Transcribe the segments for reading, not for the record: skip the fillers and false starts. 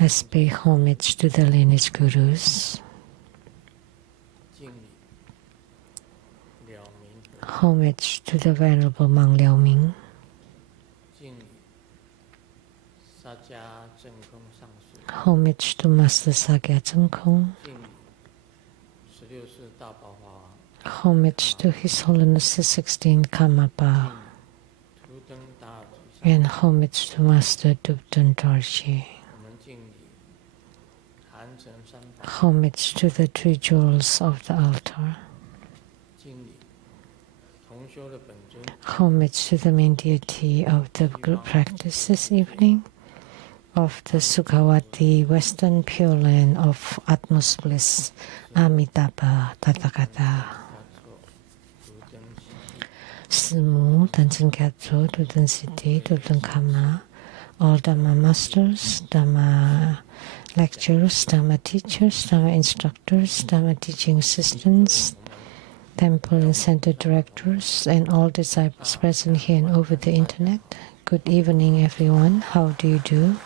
Let's pay homage to the lineage gurus. Homage to the Venerable Monk Liao Ming. Homage to Master Sakya Zeng Kong. Homage to His Holiness the 16th Karmapa. And homage to Master Dubden Dorji. Homage to the three jewels of the altar. Homage to the main deity of the group practice this evening, of the Sukhavati Western Pure Land of Utmost Bliss, Amitabha Tathagata. Simu, Tansin Gyatso, Duden Siddhi, Duden Kama, all Dhamma masters, Dhamma lecturers, Dhamma teachers, Dhamma instructors, Dhamma teaching assistants, temple and center directors, and all disciples present here and over the internet. Good evening, everyone. How do you do?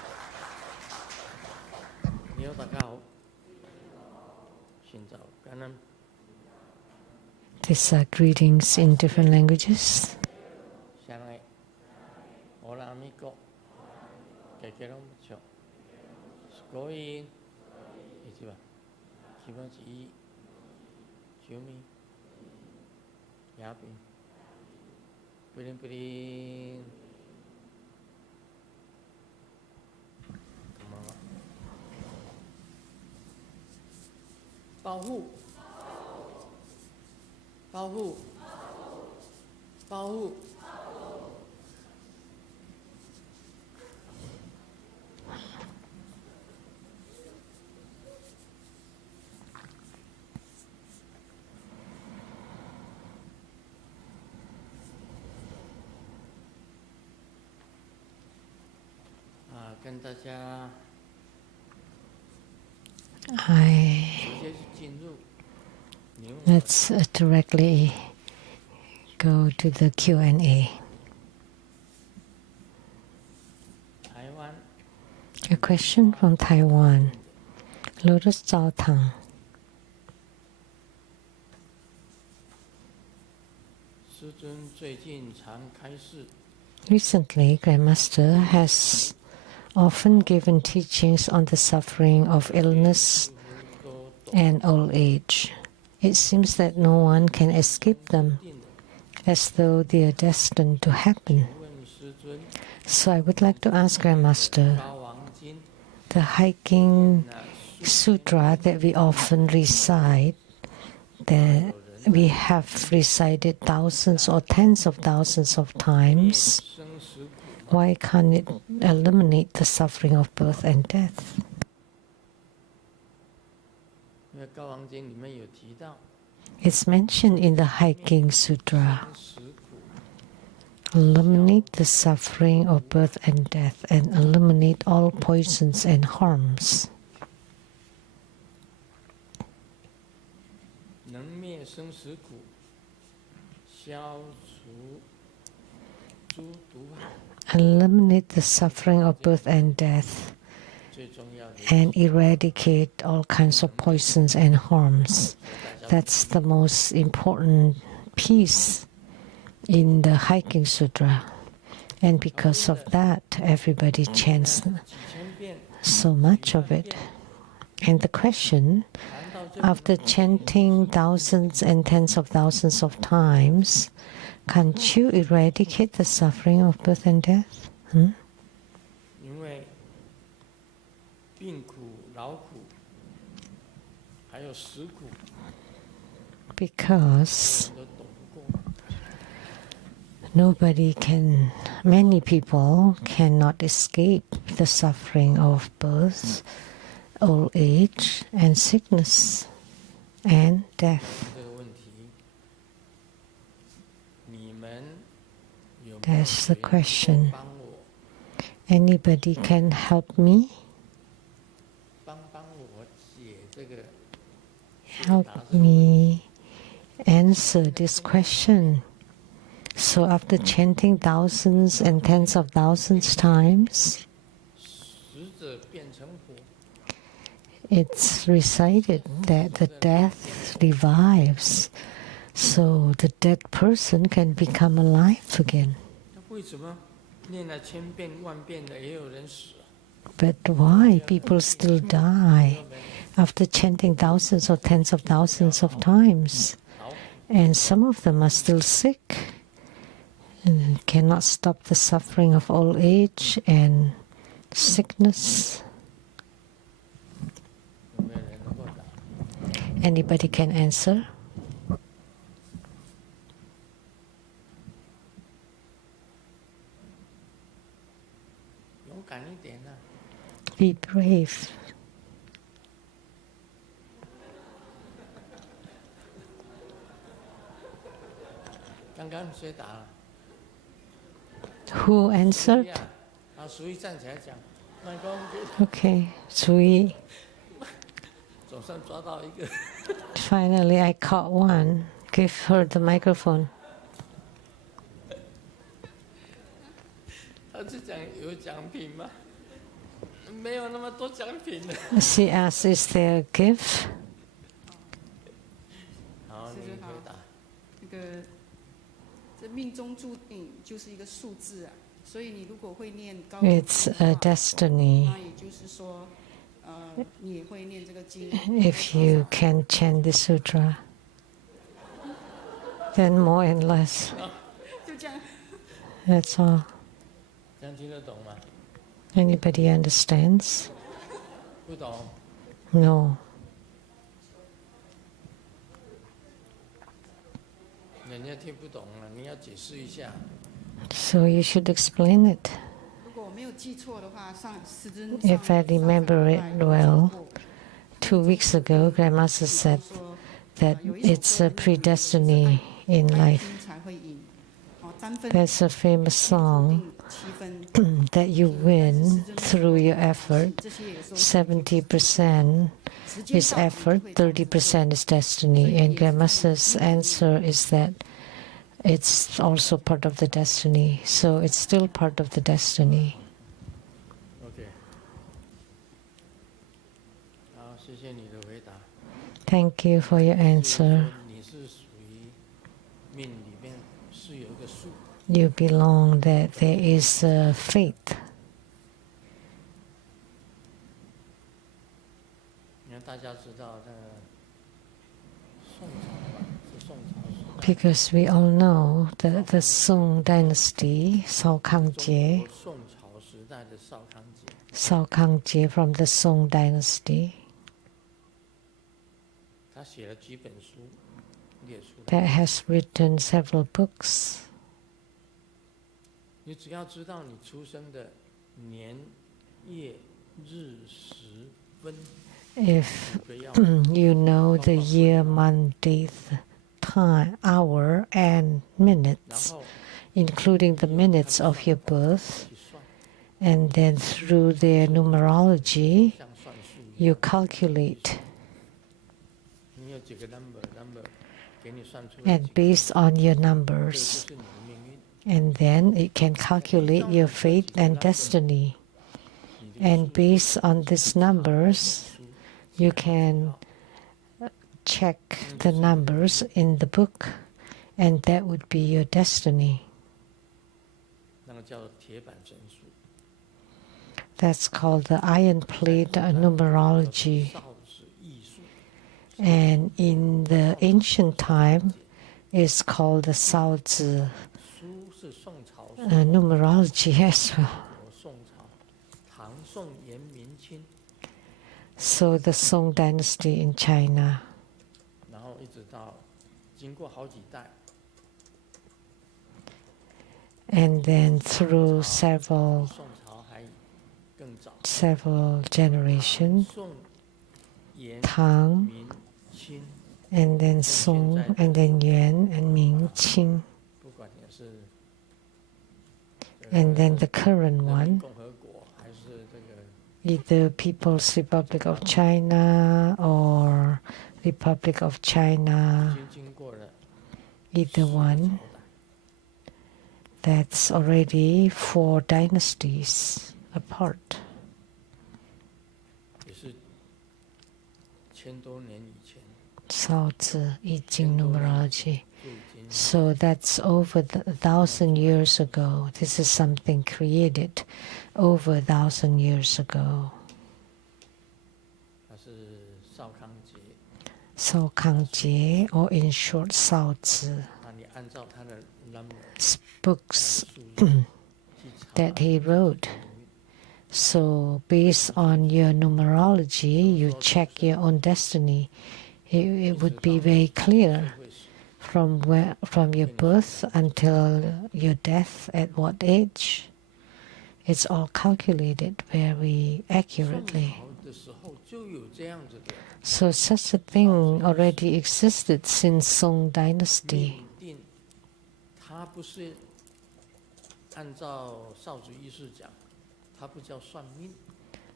These are greetings in different languages. Let's directly go to the Q&A. A question from Taiwan. Lotus Zhao Tang. Recently, Grandmaster has often given teachings on the suffering of illness and old age. It seems that no one can escape them, as though they are destined to happen. So I would like to ask Grandmaster, the hiking sutra that we often recite, that we have recited thousands or tens of thousands of times, why can't it eliminate the suffering of birth and death? It's mentioned in the Hiking Sutra. Eliminate the suffering of birth and death, and eliminate all poisons and harms. Eliminate the suffering of birth and death, and eradicate all kinds of poisons and harms. That's the most important piece in the Hiking Sutra. And because of that, everybody chants so much of it. And the question, after chanting thousands and tens of thousands of times, can't you eradicate the suffering of birth and death? Because many people cannot escape the suffering of birth, old age, and sickness, and death. That's the question. Anybody can help me? Help me answer this question. So after chanting thousands and tens of thousands times, it's recited that the death revives, so the dead person can become alive again. 那为什么念了千遍万遍的也有人死？ But why people still die after chanting thousands or tens of thousands of times? And some of them are still sick and cannot stop the suffering of old age and sickness. 有没有人能够答？ Anybody can answer? 勇敢一点啊！ Be brave. 刚刚谁答了？ Who answered? 啊，淑仪站起来讲，麦克风 Okay, Sui. 总算抓到一个。 Finally, I caught one. Give her the microphone. 他是讲有奖品吗？没有那么多奖品的。 She asked, "Is there a gift?" 好，你回答。那个，这命中注定就是一个数字啊，所以你如果会念高， It's a destiny. 那也就是说，你也会念这个经。 If you can chant the sutra, then more and less. 就这样。 That's all. 这样听得懂吗？ Anybody understands? 不懂。 No. 人家听不懂了，你要解释一下。 So you should explain it. 如果我没有记错的话，师尊 If I remember it well, 2 weeks ago, Grandmaster said that it's a predestiny in life. 才会赢。单分 There's a famous song 7分， that you win through your effort. 这些也说 70% is effort, 30% is destiny. And Grandmaster's answer is that it's also part of the destiny. So it's still part of the destiny. OK。好，谢谢你的回答。 Thank you for your answer. 你是属于命里面是有一个数。 You belong that there is a fate. 你看大家知道那个宋朝吧，是宋朝时代。 Because we all know that the Song dynasty, Sao Kang 中 Jie, 国宋朝时代的少康节， Sao Kang Jie from the Song dynasty, 他写了几本书，列出来。 that has written several books. 你只要知道你出生的年、月、日、时、分， If 不要 you know the year, month, date, time, hour, and 然 minutes, 后 including the minutes of your birth, 去算， and then through their numerology, 像算数一样。 you calculate. 你有几个 number 给你算出来 And 几个， based on your 这 numbers, 就是你的命运。 and then it can calculate your fate and destiny. 你这个 And 数 based on these numbers, 书 you can check the numbers in the book, and that would be your destiny. 那个叫铁板神术。 That's called the iron plate numerology. 少子艺术， And in the ancient time, it's called the Sao Zi 书是宋朝， numerology as well. 宋朝，唐宋元明清， So the Song dynasty in China. 然后一直到经过好几代， And then through 宋朝还更早， several generations, 宋、元、 Tang, 明、清， and then Song, and then Yuan, and Ming, Qing, 不管你是 and then the current 人民 one, 共和国还是这个 either People's Republic of China or Republic of 已 China, 经经过了 either 4个 one. 朝代， That's already 4 dynasties apart. 也是1000多年以前 Sao Tzu I Ching numerology. 就已经 So that's over 1,000 years ago. This is something created over 1,000 years ago. 它是少康节， So Kang Jie, or in short Sao Tzu, 那你按照它的 number books 数字去查 that he wrote. So based on your numerology, you check your own destiny. It would be very clear 会死 from your birth until your death at what age. It's all calculated very 宋 accurately. 朝的时候就有这样子的 So such a thing already existed since Song Dynasty. 命定，它不是按照少主意识讲，它不叫算命，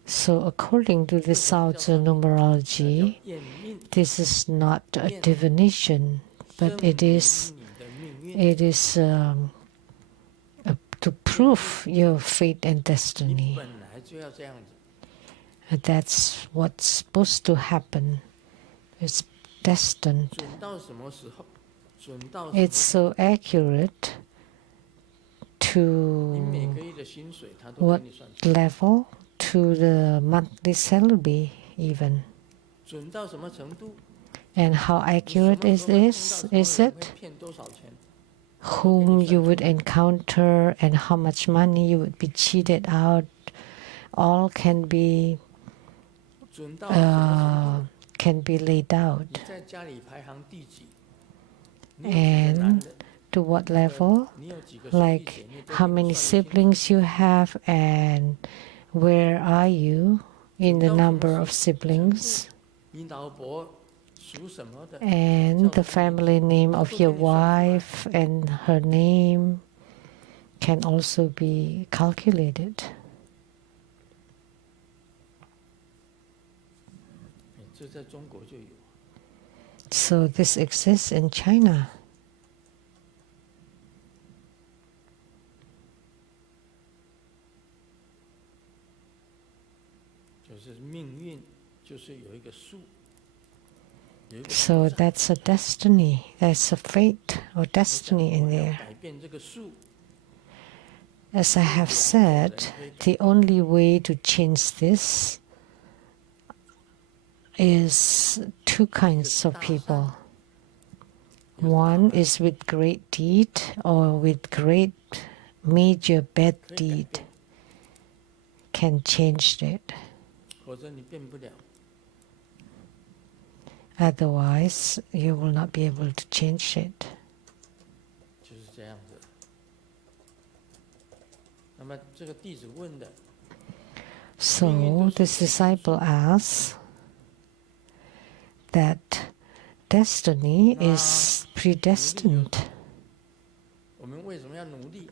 So according to the Sao Tzu 它 numerology, 叫验命， this is not a divination, but it 证明 is 你的命运。 to prove your fate and 你 destiny. 本来就要这样子， That's what's supposed to happen. It's destined. 准到什么时候？准到什么 It's 时候？ so accurate 你每 to 个月的薪水，它都 what 给你算出来。 level, to the monthly salary even. 准到什么程度？ And how 你什 accurate 么 is 时候会碰到 this? 什么 Is 人 it? 会骗多少钱？ Whom you would encounter and how much money you would be cheated out, all can be 准到什么程度？ can be laid out. 你在家里排行第几？你有几个男 And 人？ to what level? 你有几个兄弟姐 Like 妹？都 how 给你 many 算得清楚。 siblings you have and where are you in the number of siblings 你老婆属什么的？ and the family name of your wife and her name can also be calculated. 这在中国就有。 So this exists in China. 就是命运，就是有一个数，有一个 So 数在 that's a destiny. That's a fate or destiny in 我要 there. 改变这个数， As I have said, the only way to change this is two kinds of people. One is with great deed or with great major bad 可以改 deed 变， can change it. 否则你变不了。 Otherwise, you will not be able to change it. 就是这样子。那么这个弟子问的， So this disciple asks that destiny is predestined. 我们为什么要努力？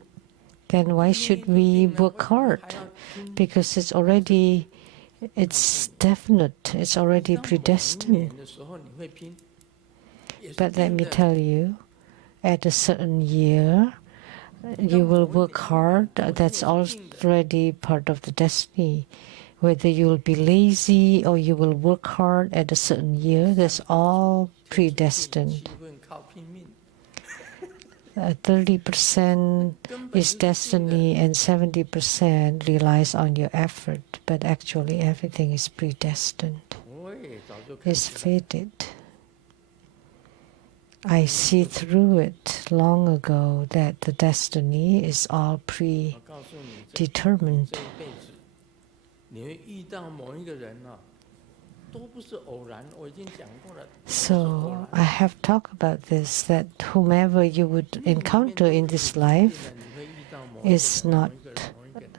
Then why should we work hard? Because it's definite, it's already 当某一 predestined. 年的时候你会拼，也是 But let 定 me 的。 tell you, at a certain year, you will work hard. That's already part of the destiny. Whether you will be lazy or you will work hard at a certain year, that's all predestined. 气氛靠拼命， 30% 根本 is 就是定的。 destiny and 70% relies on your effort. But actually, everything is predestined. 我也早就看 It's 出来 fated. I see through it long ago that the destiny is all 我告诉你，这 predetermined. 这一辈子，你会遇到某一个人啊，都不是偶然。我已经讲过了，不是偶 So 然。 I have talked about this, that whomever you would 命里面 encounter 都 in 可以 this 决 life 定了你会遇到某一个 is 人 not 某一个人某一个人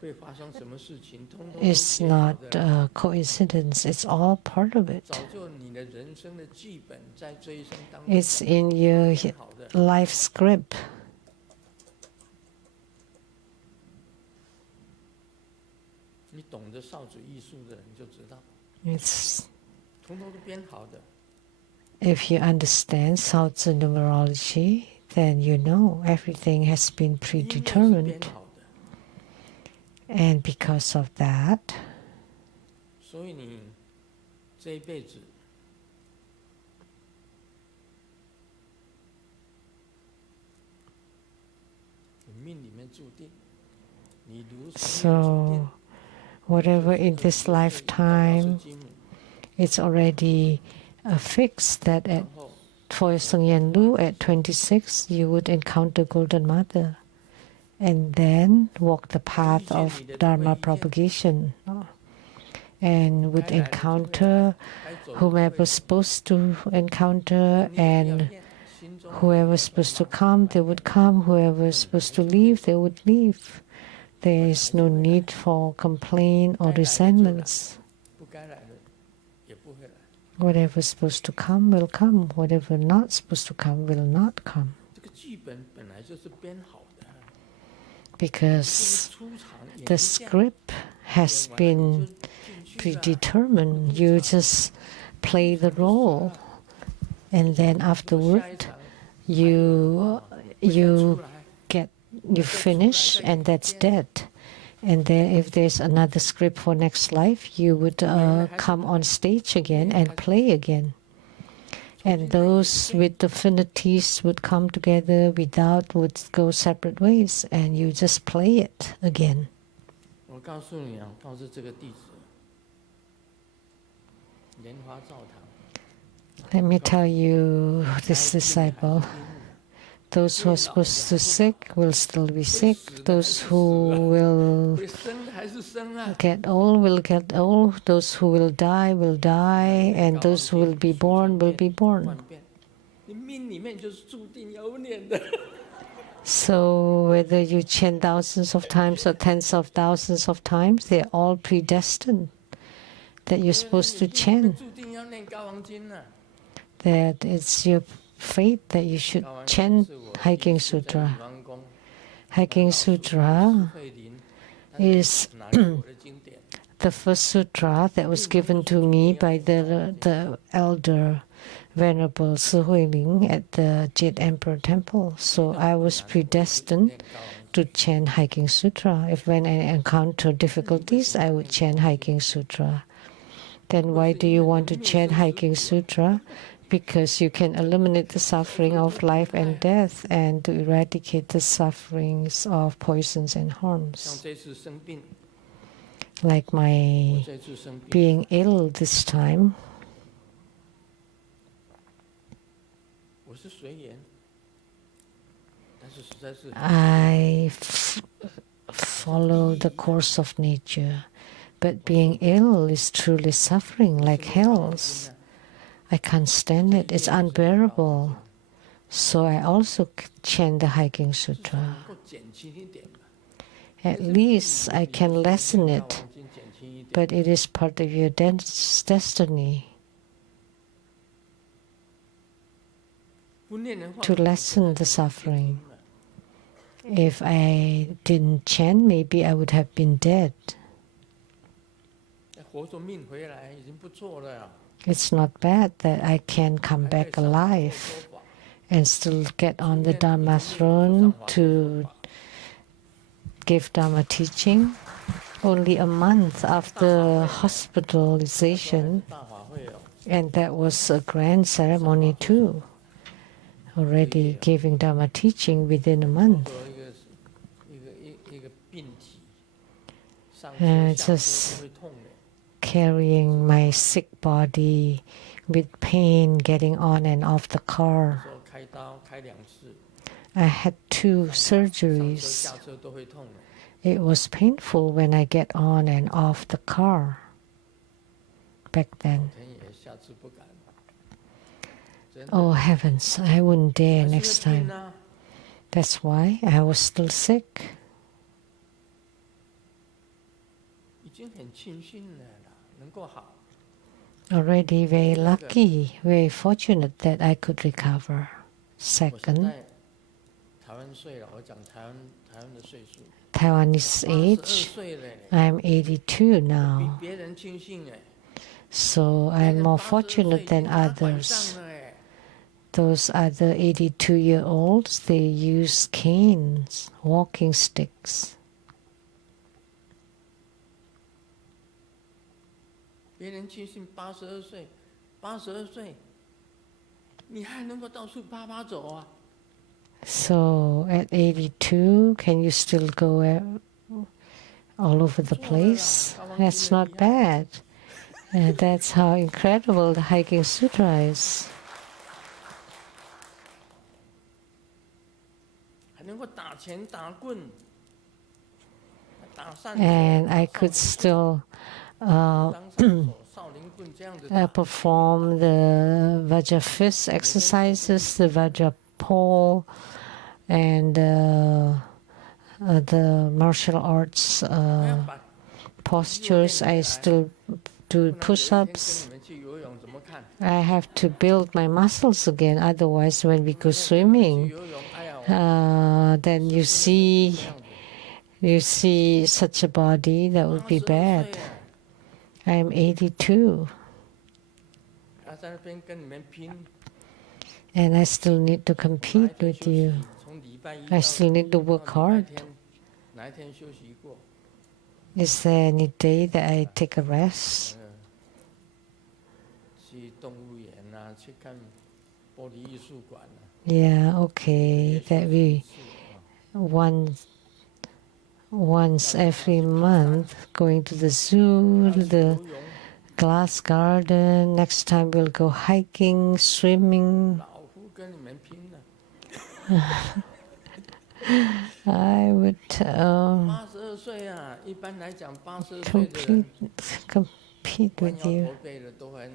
会发生什么事情，通通都 is 写好 not 的。 a coincidence. It's all part of it. 早就你的人生的剧本在这一生当中 It's in your 写好的。 life script. 你懂得少主艺术的人就知道， It's 通通都编好的。 if you understand Sao Tzu numerology, then you know everything has been 因为是编 predetermined. 好的， And because of that, 所以你这一辈子你命里面注定，你如什么注定， So whatever in this lifetime, it's already fixed that 然后 for Sungyen Lu at 26 you would encounter Golden Mother and then walk the path of Dharma propagation and would 该来的就会来， encounter 该走的就会 whomever's 走。 supposed to encounter 你也不要 and 怨，心中 whoever's supposed to come, they would come. Whoever's supposed to leave, they would leave. There is no need for complaint or resentments. 不该来的也不会来。 Whatever's supposed to come will come. Whatever not supposed to come will not come. 这个剧本本来就是编好的， Because 出场演 the 一下， script has 演完了 been 你就进去了。 predetermined. You just play the role, and then 下一 afterward 场 you 会再出 you 来， you finish, and that's dead. And then if there's another script for next life, you would come on stage again and play again. And those with affinities would come together, without would go separate ways, and you just play it again. 我告诉你啊，告诉这个弟子，莲花教堂 Let me tell you, this disciple, those who are supposed to sick will still be sick. Those who will 会生还是生啊？ get old will get old. Those who will die, and those who will be born will be born. 万变，你命里面就是注定有脸的。 So whether you chant thousands of times or tens of thousands of times, they're all predestined that you're supposed to 你命里面 chant. 注定要念高王经啊。 That it's your fate that you should 高王经 chant 是我 Hiking 第一次在 Sutra. 女王宫 Hiking Sutra 慧林 is 拿给我的经典， the first sutra that was given to me by the elder Venerable Si Huiling at the Jade Emperor Temple. So I was predestined 念高王 to chant Hiking Sutra. If when I encounter difficulties, I would chant Hiking Sutra. Then why do you want to chant Hiking Sutra? Because you can eliminate the suffering of life and death and to eradicate the sufferings of poisons and 像 harms. 这次生病， Like 我 my 这次生病， being ill this time, 我是随缘，但是实在是 I follow the course of nature. But being ill is truly suffering like hells. I can't stand it. It's unbearable. So I also chant the Hiking 至少 Sutra. 能够减轻一点嘛。 At least I can lessen 高 it, 王经减轻一点， but it is part of your destiny 不念的话 to lessen the suffering. If I didn't chant, maybe I would have been dead. 活着命回来已经不错了呀。 It's not bad that I can come 还可以 back 上法 alive 说法 and still get on the Dharma throne to give Dharma teaching. Only a month after hospitalization, 大法会哦， and that was a grand ceremony too. Already giving Dharma teaching within a month. 做一个病体，上 And 车 it's 下 just 车都会痛的。 carrying my sick body with pain getting on and off the car. 说开刀开2次， I had 2上车 surgeries. 下车都会痛的。 It was painful when I get on and off the car back then. 天爷，下次不敢了。真的 Oh heavens, I wouldn't dare 还是 next 会病 time. 啊， That's why I was still sick. 已经很庆幸了啦，能够好。 Already very lucky, very fortunate that I could recover. 我现 Second, 在台湾岁了，我讲台湾的岁数， Taiwanese 82 age. 岁了， I'm 82比 now, 别人庆幸哎。 so 别 I'm 人 more 82岁 fortunate 已 than 经拿拐 others. 杖了哎。 Those other 82-year-olds, they use canes, walking sticks. 别人庆幸82岁，82岁，你还能够到处啪啪走啊？ So at 82, can you still go all over the place? That's not bad. And that's how incredible the hiking sutra is. 还能够打拳打棍，打扇 And I could still 当上手少林棍这样的打。 perform the Vajra fist exercises, the Vajra pole, and the martial arts 还要把 postures. I still do 不然有一天跟 push-ups. 你们去游泳怎么看？ I have to build my muscles again. Otherwise, when we go 去 swimming, 游泳，哎呀， then you 这 see 样子 such a body that would be 82 bad. 岁耶 I'm 82, 还在那边跟你们拼。 and I still need to 哪一 compete 天 with 休 you. 息？从礼拜一 I 到 still need to work 礼拜 hard. 天，哪一天休息过？ Is there any day that I take a rest? 去动物园啊，去看玻璃艺术馆啊。 Yeah, okay. 也休 That 息 we 一次啊 once every month going to the zoo, 还有去 the 游泳， glass garden. Next time we'll go hiking, swimming. 老夫跟你们拼了。 I would 82岁啊，一般来讲82岁的人， compete 弯 with 腰 you. 驼背的都很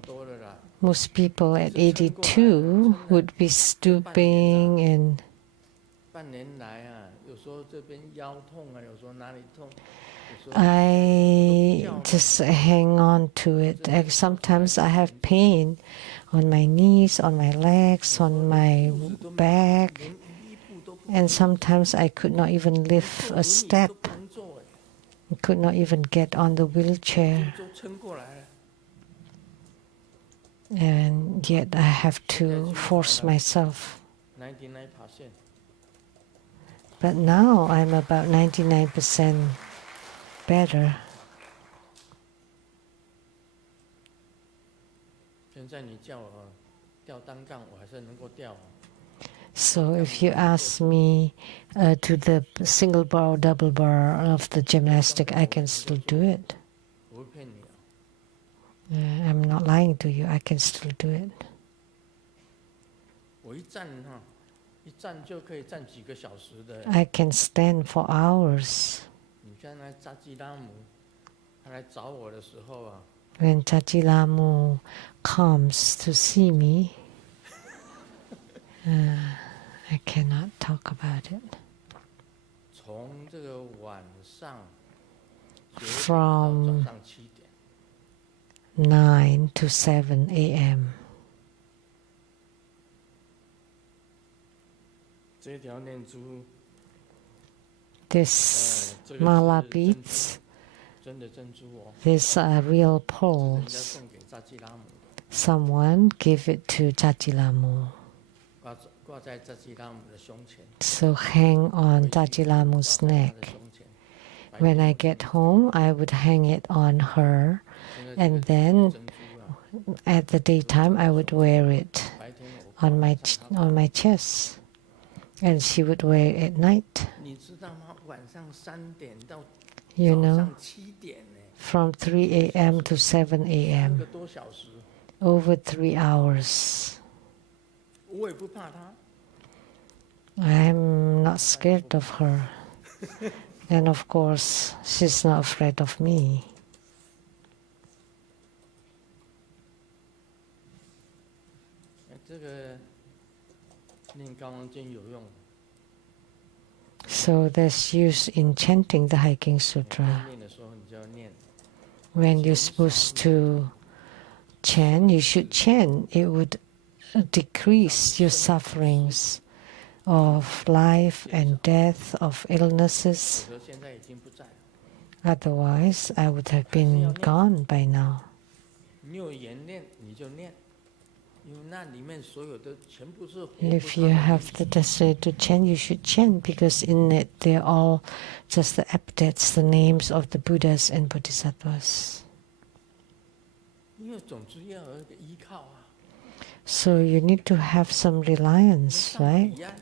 多的啦。 Most people at 82 would be stooping and 半年来啊，有时候这边腰痛啊，有时候哪里痛，有时候 I just hang on to it. Sometimes I have pain on my knees, on my legs, on my 肚子都没 back, 连一步都不 and sometimes I could not even 坐 lift 轮 a 椅 step, 都不能坐哎， could not even get on the wheelchair, 都撑过来了。 and yet I have to force myself. 99%， But now I'm about 99% better. 现在你叫我吊单杠，我还是能够吊。 So if you ask me to the single bar or double bar of the gymnastic, I can still do it. 我会骗你啊， I'm not lying to you. I can still do it. 我一站哈，一站就可以站几个小时的。 I can stand for hours. 你看那扎基拉姆，他来找我的时候啊， When Tajilamu comes to see me, I cannot talk about it. 从这个晚上9点到 From 早上7点， 9 to 7 a.m. 这条念珠， This 这个 mala 是 beads, 真的珍珠哦， these are real 人家 pearls. 送给扎基拉姆的， Someone gave it to Tajilamu. 挂在扎基拉姆的胸前。 So hang on 回去 Tajilamu's 挂在他 neck. 的胸前。 When I get home, I would hang it on her, 现在 and 这个 then 珍珠啊， at the daytime I would wear it 白天我 on 挂 my 在她 on my chest, and she would wear it at night. 你知道吗？晚上3点到 You 早 know, 上7点呢， from 3 a.m. to 7 3 a.m. 个多小时， over 3 hours. 我也不怕她。 I'm not scared of her, and of course, she's not afraid of me. 这个念高王经有用， So there's use in chanting the hiking 你 sutra. 念的时候你就要念。 When you're supposed to chant, you should chant. It would decrease your sufferings of life and death, of illnesses. 否则现在已经不在了。 Otherwise, I would have been gone by now. 你有缘念你就念，因为那里面所有的全部是活 If 菩 you 萨的 have 名 the 字 desire to chant, you should chant because in it they're all just the epithets, the names of the Buddhas and Bodhisattvas. 因为总之要有一个依靠啊。 So you need to have some reliance, 你要上 right? 彼岸，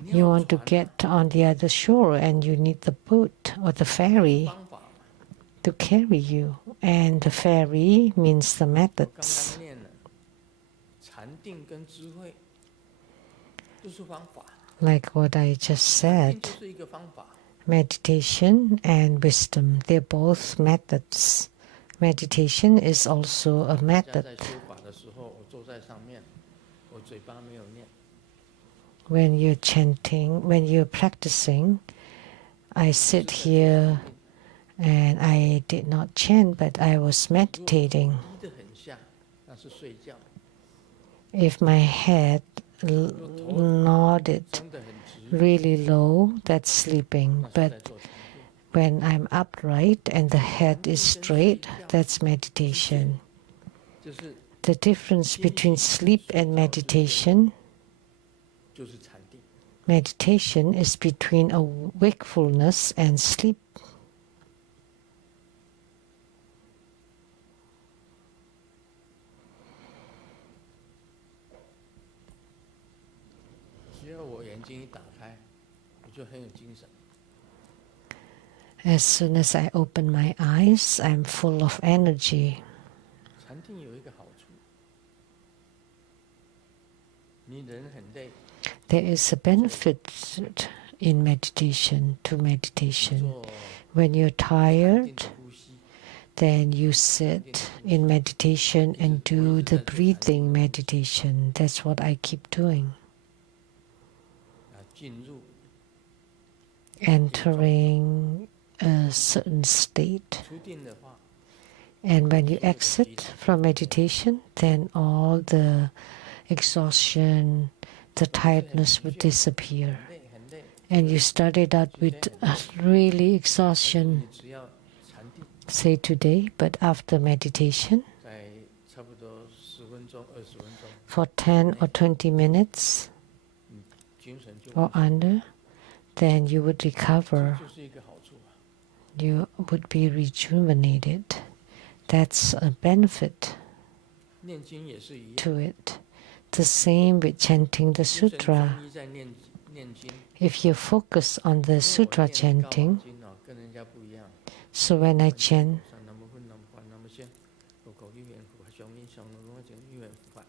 你 You 要有 want to 船啊， get on the other shore and you need the boat or the 这是 ferry 方法嘛。 to carry you. And the ferry means the 我刚 methods. 刚念了，禅定跟智慧都是方法， Like what I just 禅 said, 定就是一个方法， meditation and wisdom, they're both methods. Meditation is also a 大家 method. 在修法的时候，我坐在上面，我嘴巴没有念， When you're chanting, when you're practicing, I 我 sit 是在做 here 禅定， and I did not chant, but I was 如果 meditating. 低得很下，那是睡觉； If my head 如果头 nodded 升得很直， really low, that's sleeping. 那是 But 在做禅定。 when I'm upright and the head is straight, that's meditation. 就是 The difference between sleep and meditation, 就是禅定。 meditation is between a wakefulness and sleep. 只要我眼睛一打开，我就很有精神。 As soon as I open my eyes, I'm full of energy. 禅定有一个好处，你人很累， There is a benefit in meditation, to meditation. 做 When you're 禅定 tired, 的呼吸， then you sit in meditation and do the breathing meditation. That's what I keep doing. 进入 Entering a certain state. 出定的话， And when you exit from meditation, then all the exhaustion, the tiredness would disappear. 很累很累。 And you started out with really exhaustion, 你只要禅定， say today, but after meditation, 在差不多10分钟、20分钟， for 10 or 20 minutes 精神就 or under, then you would recover. 就是一个好处啊。 You would be rejuvenated. That's a benefit 念经也是一样， to it. The same with chanting the 精神 sutra. 专一在念经。 If you focus on the 因为我 sutra 念的高 chanting, 经哦，跟人家不一样。 so when I chant, 那么分，那么观，那么先，我口语言佛，上面上龙龙讲语言佛法。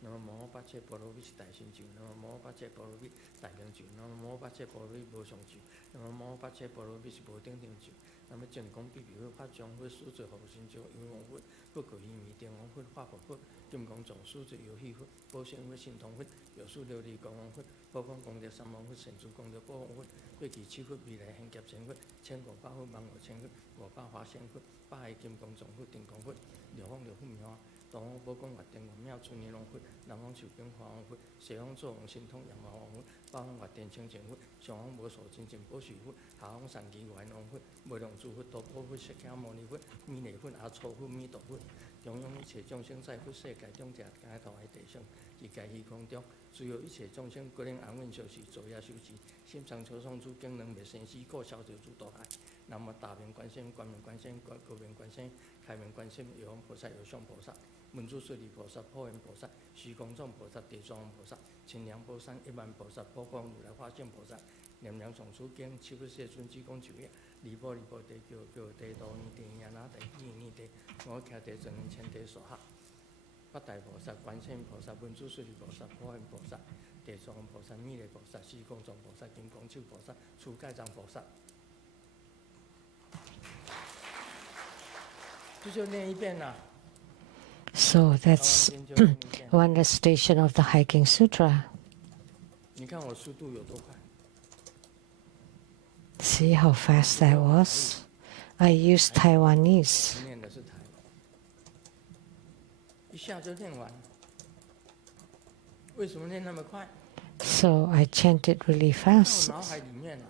那么摩巴切波罗蜜是大神咒，那么摩巴切波罗蜜大明咒，那么摩巴切波罗蜜无上咒，那么摩巴切波罗蜜是无顶顶咒。那么正讲必须法将佛数罪后心咒，因王佛，不可以迷定王佛，化佛佛，金刚总数罪有气佛，保险佛心通佛，有数琉璃光王佛，宝光功德三王佛，神珠功德宝王佛，过去七佛未来现劫千佛，千国八佛万我千佛，我八华仙佛，八海金刚总佛，定光佛，六方六佛妙。 东方宝光月殿王庙春年龙佛，南方寿光华王佛，西方作王神通阳华王佛，北方月殿清净佛，上方无所真正宝树佛，下方三奇元王佛，无量诸佛多宝佛，释迦牟尼佛，弥勒佛，阿弥佛，弥陀佛，中央一切众生在佛世界中，皆解脱的地上，一界虚空中，只有一切众生，各人安稳修持，昼夜修持，心上求上诸经能灭生死，过消救诸多害。南无大明观世音，观明观世音，高明观世音，开明观世音，有王菩萨，有相菩萨。 文殊师利菩萨、普贤菩萨、虚空藏菩萨、地藏王菩萨、清凉宝山一万菩萨、宝光如来化现菩萨、念良从书经、七佛世尊之功九业、离波离波地九九地道尼地呀那地尼尼地，我徛地正千地所下。八大菩萨、观世音菩萨、文殊师利菩萨、普贤菩萨、地藏王菩萨、弥勒菩萨、虚空藏菩萨、金刚手菩萨、出盖藏菩萨，这就念一遍啦。 so that's one recitation of the Hiking Sutra. 你看我速度有多快？ See how fast that was? I used Taiwanese. 念的是台语，一下就念完。为什么念那么快？ So I chanted really 在我 fast. 脑海里面啊，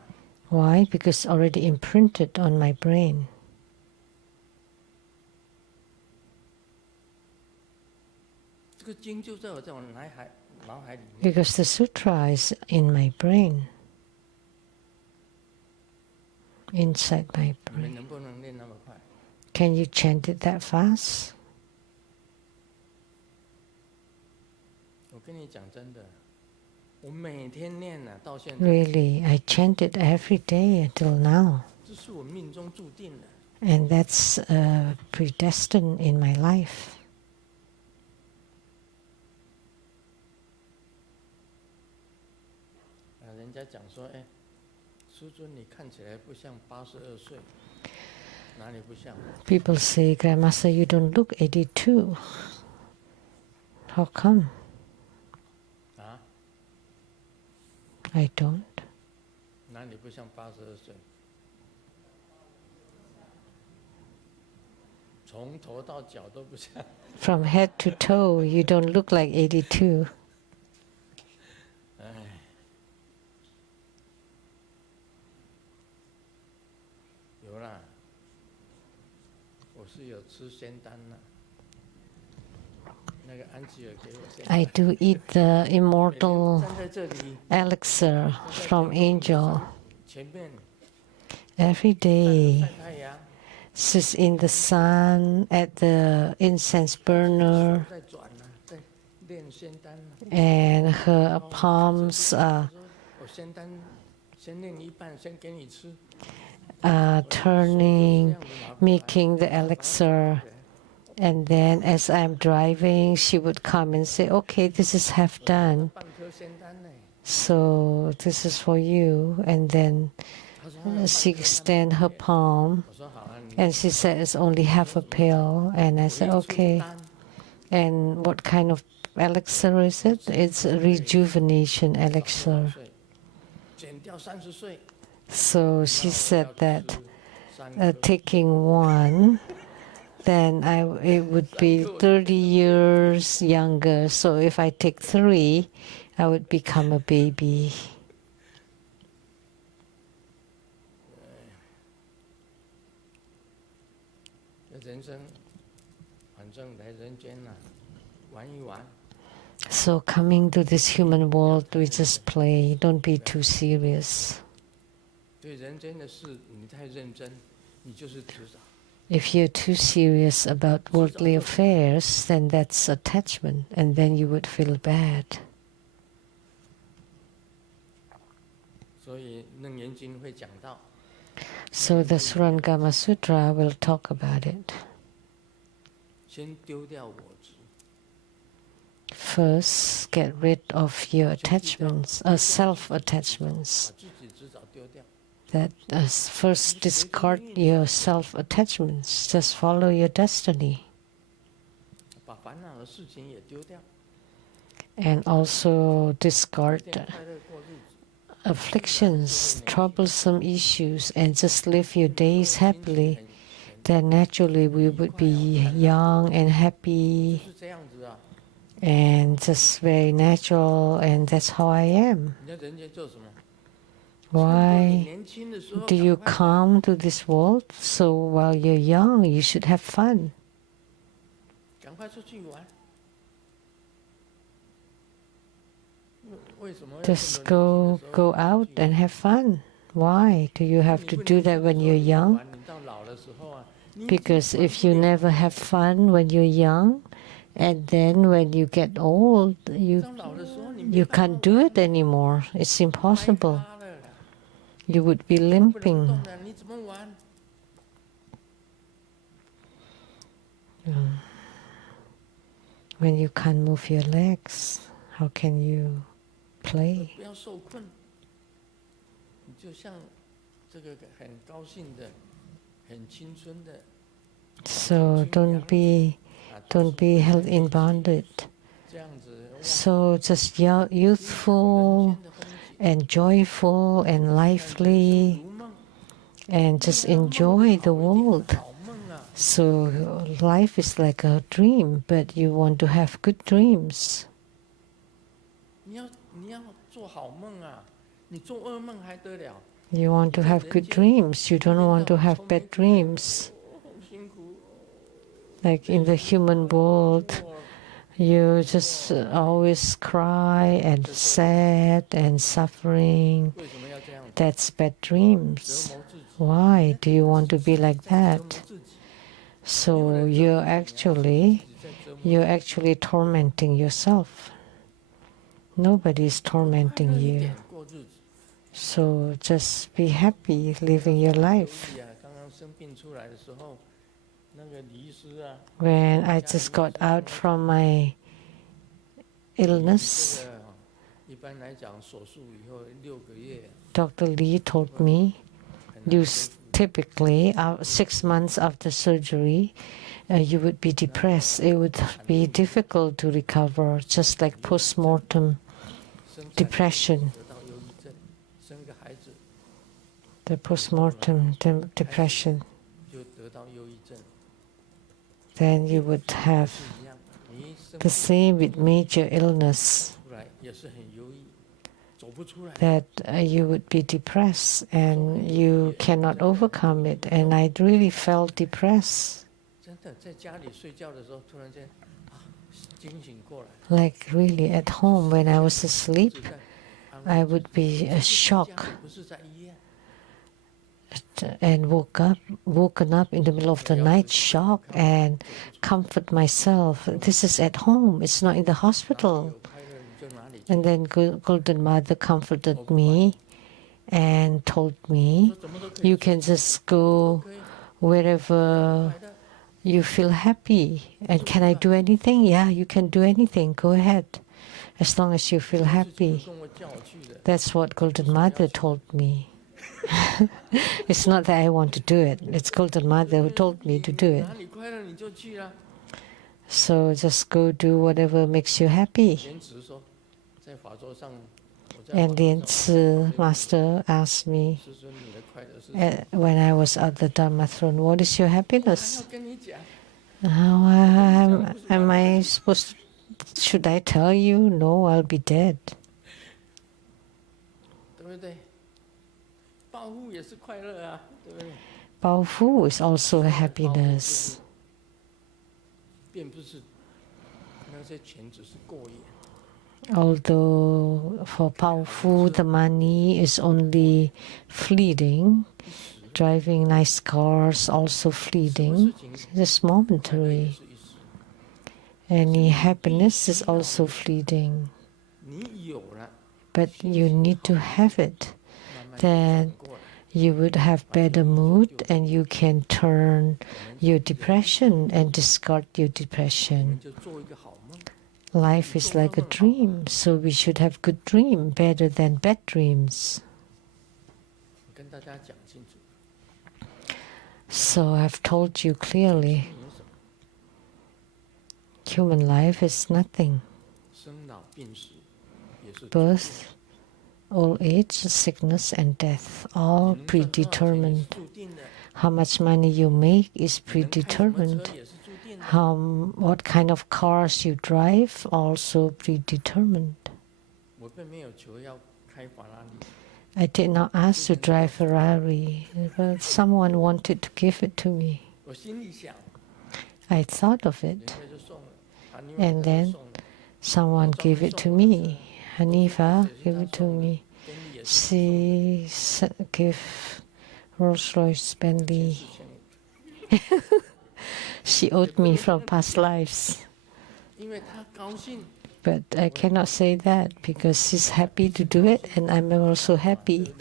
Why? Because already imprinted on my brain. 这个经就在我脑海里面。 Because the sutra is in my brain. Inside my 你们 brain. 能不能念那么快？ Can you chant it that fast? 跟你讲真的，我每天念啊，到现在， Really, I chant it every day until now. 这是我命中注定的。 And that's predestined in my life. 人家讲说，哎，师尊你看起来不像82岁，哪里不像？ People say, Grandmaster, you don't look 82. How come? 啊？ I don't. 哪里不像82岁？从头到脚都不像。 From head to toe, you don't look like 82. 哎，有啦，我是有吃仙丹啦。那个安吉尔给我仙丹。 I do eat the 每天 immortal 站在这里， elixir from angel 前面 every 晒 day. 太阳， Sits in the sun at the incense 手 burner, 在转呢，在练仙丹呢。 and her palms are 我仙丹先练一半，先给你吃。 turning, making the elixir. And then as I'm driving, she would come and say, okay, this is half done. 半颗仙丹呢。 So this is for you. And then 他说 she extend her palm 我说好啊，你 and she said it's only half a pill. And I said, 一出 okay. 丹 And what kind of elixir is it? It's a rejuvenation elixir. 岁减掉30岁。 So she said that 3 taking one, then it would be 30 years younger. So if I take 3, I would become a baby. 人生反正来人间呐，玩一玩。 So coming to this human world, we just play. Don't be too serious. 对人间的事你太认真，你就是执着。 If you're too serious about worldly affairs, then that's attachment, and then you would feel bad. 所以《楞严经》会讲到， So the Surangama Sutra will talk about it. 先丢掉我执， First, get rid of your attachments, self-attachments. 把自己执着丢掉。 That first discard your self-attachments. Just follow your destiny. 把烦恼的事情也丢掉， And also 每 discard 天快乐过日子。 afflictions, troublesome issues, and just live your days happily. Then naturally we would be young and happy 是这样子啊。 and just very natural, and that's how I am. 你在人间做什么？ Why 年轻的时候 do you 赶快 come to this world? So while you're young, you should have fun. 赶快出去玩。为什么要 Just 这么年轻的时候 go out and have fun. Why do you have to do that when you're young? 你到老的时候啊，你 Because if you never have fun when you're young, and then when you get old, 到老的时候你 you can't do it anymore. It's impossible. You would be limping. 你怎么玩？ When you can't move your legs, how can you play? 不要受困，你就像这个很高兴的、很青春的。 So don't be held in bondage. 这样子， So just youthful 人间的风景 and joyful and lively, 如梦， and just enjoy the world. 好梦啊！ So life is like a dream, but you want to have good dreams. 你要做好梦啊！你做噩梦还得了？ You want to have good dreams. You don't want to have bad dreams. 好辛苦。 Like in the human world, you just always cry and sad and suffering. 为什么要这样？ That's bad 折 dreams. 磨自己， Why do you want to be like 折 that? 磨自己， So 自己在折磨。 you're actually tormenting yourself. Nobody is 快 tormenting 乐一 you. 点过日子。 So just be happy living your 忧 life. 郁啊，刚刚生病出来的时候，那个李医师啊， When I 家里 just 面 got 医生跟 out 我 from 讲， my 你 illness, 这个一般来讲手术以后6个月 Dr. Lee told me, 很 you 难恢复。 typically, 6 months after surgery, you would be depressed. It would be difficult to recover, just like post-mortem 生产 depression. 得到忧郁症，生个孩子 The post-mortem depression. 就得到忧郁症， Then you would 也 have 是一样，你一生 the 病 same with major illness, 出来也是很忧郁，走不出来。 that you would be depressed and you cannot overcome it. And I really felt depressed, 真的在家里睡觉的时候，突然间啊惊醒过来， like really at home when I was 不 asleep. 是在安 I 慰 would 自 be 己，这是在 shocked 家里，不是在医院。 and woken up in the middle of the night, shocked, and comfort myself. This is at home. It's not in the 哪里 hospital. 有快乐你就哪里去。 And then Golden Mother comforted me and told 说 me, 怎么都可以 you 做， can just 都 go 可以， wherever 快乐。 you feel happy. And can I do anything? Yeah, you can do anything. Go ahead, as long as you feel 是 happy. 跟我叫我去的， That's what Golden Mother told me. It's not that I want to do it. It's Golden Mother who told me to do it. 哪里快乐你就去啦。 So just go do whatever makes you happy. 莲池说，在法座上，我在 And 法 Lien 座 Tzu 上 Master asked me 师尊你的快乐是什么？ when I was at the Dharma throne, what is your 我还 happiness? 要跟你讲， Am I supposed should I tell you? No, I'll be dead. 对不对？报复也是快乐啊，对不对？ Baofu is also a 报复就 happiness. 是并不是那些钱只是过眼， Although for Baofu, the money is only fleeting. 一时。 Driving nice cars also 什么 fleeting. 事情 Just 快乐也 momentary. 是一时， Any happiness is also fleeting. 你有了， But you need to have it. 慢慢 Then 就转过来。 you would have better mood and you can turn your depression and discard your 我们 depression. 就做一个好梦。 Life is like a dream, so we should have good dream better than bad dreams. 我跟大家讲清楚， So I've told you clearly, 没有什么， human life is nothing. 生老病死也是 Birth, old age, sickness and death, all 你能赚多少钱也是 predetermined. 注定的， How much money you make is 你能开什么 predetermined. 车也是注定的。 What kind of cars you drive also predetermined. 我并没有求要开法拉利， I did not ask to drive Ferrari, but someone wanted to give it to me. 我心里想， I thought of 人 it. 家就送了，啊，另 And 外一个就 then 送了， Someone gave it to me. Hanifa gave it to me. 宾利也是 She gave Rolls-Royce Bentley. 4000 She owed me from past lives. 因为他高兴， But I cannot say that because she's happy to do it and I'm also happy.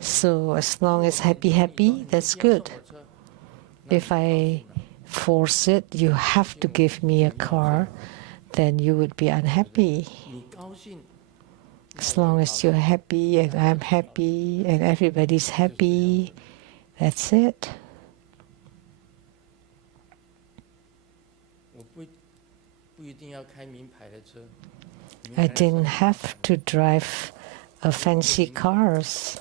So as long as happy, that's good. If I force it, you have to give me a car, then you would be unhappy. 你高兴， As long as you're happy and I'm happy and everybody's happy, that's it. 我不一定要开名牌的车。 I didn't have to drive fancy cars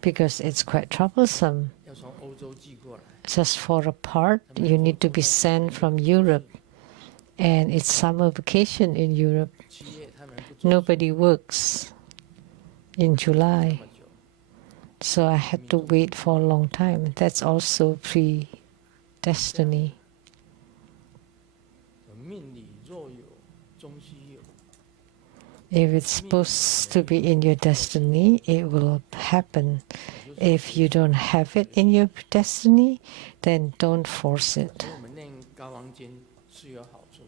because it's quite troublesome. 要从欧洲寄过来， Just for a part, you need to be sent from Europe. And it's summer vacation in Europe. 7月他们不做 Nobody works in 那 July. 么久， So I had to wait for a long time. That's also predestiny. 命里若有，终须有。 If it's supposed to be in your destiny, it will happen. If you don't have it in your destiny, then don't force it. 所以我们念高王经是有好处。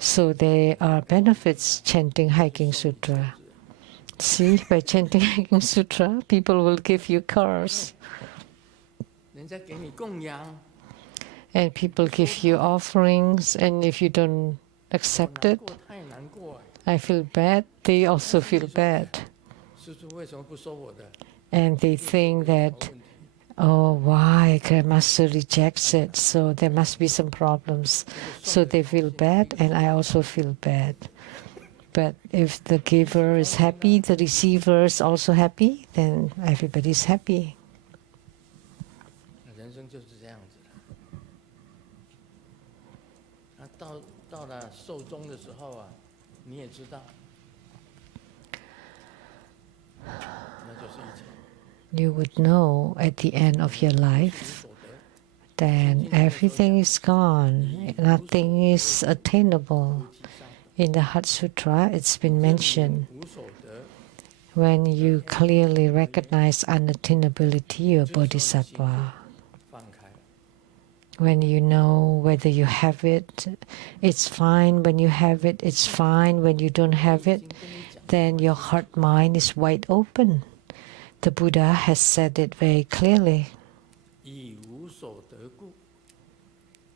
So there are benefits chanting Hiking Sutra. See, by chanting Hiking Sutra, people will give you cars. 人家给你供养， And people give you offerings, and if you don't accept 难 it, 过太难过哎， I feel bad, they also feel bad. 师父为什么不收我的？ And they think that, oh, why Grandmaster rejects it? So there must be some problems. So they feel bad, and I also feel bad. But if the giver is happy, the receiver is also happy, then everybody's happy. 人生就是这样子的。到了寿终的时候啊，你也知道，那就是一场。 You would know at the end of your life, then everything is gone, nothing is attainable. In the Heart Sutra, it's been mentioned, 无所得， when you clearly recognize unattainability, you're bodhisattva. 放开。 When you know whether you have it, it's fine when you have it, it's fine when you don't have it, then your heart mind is wide open. The Buddha has said it very clearly. 以无所得故，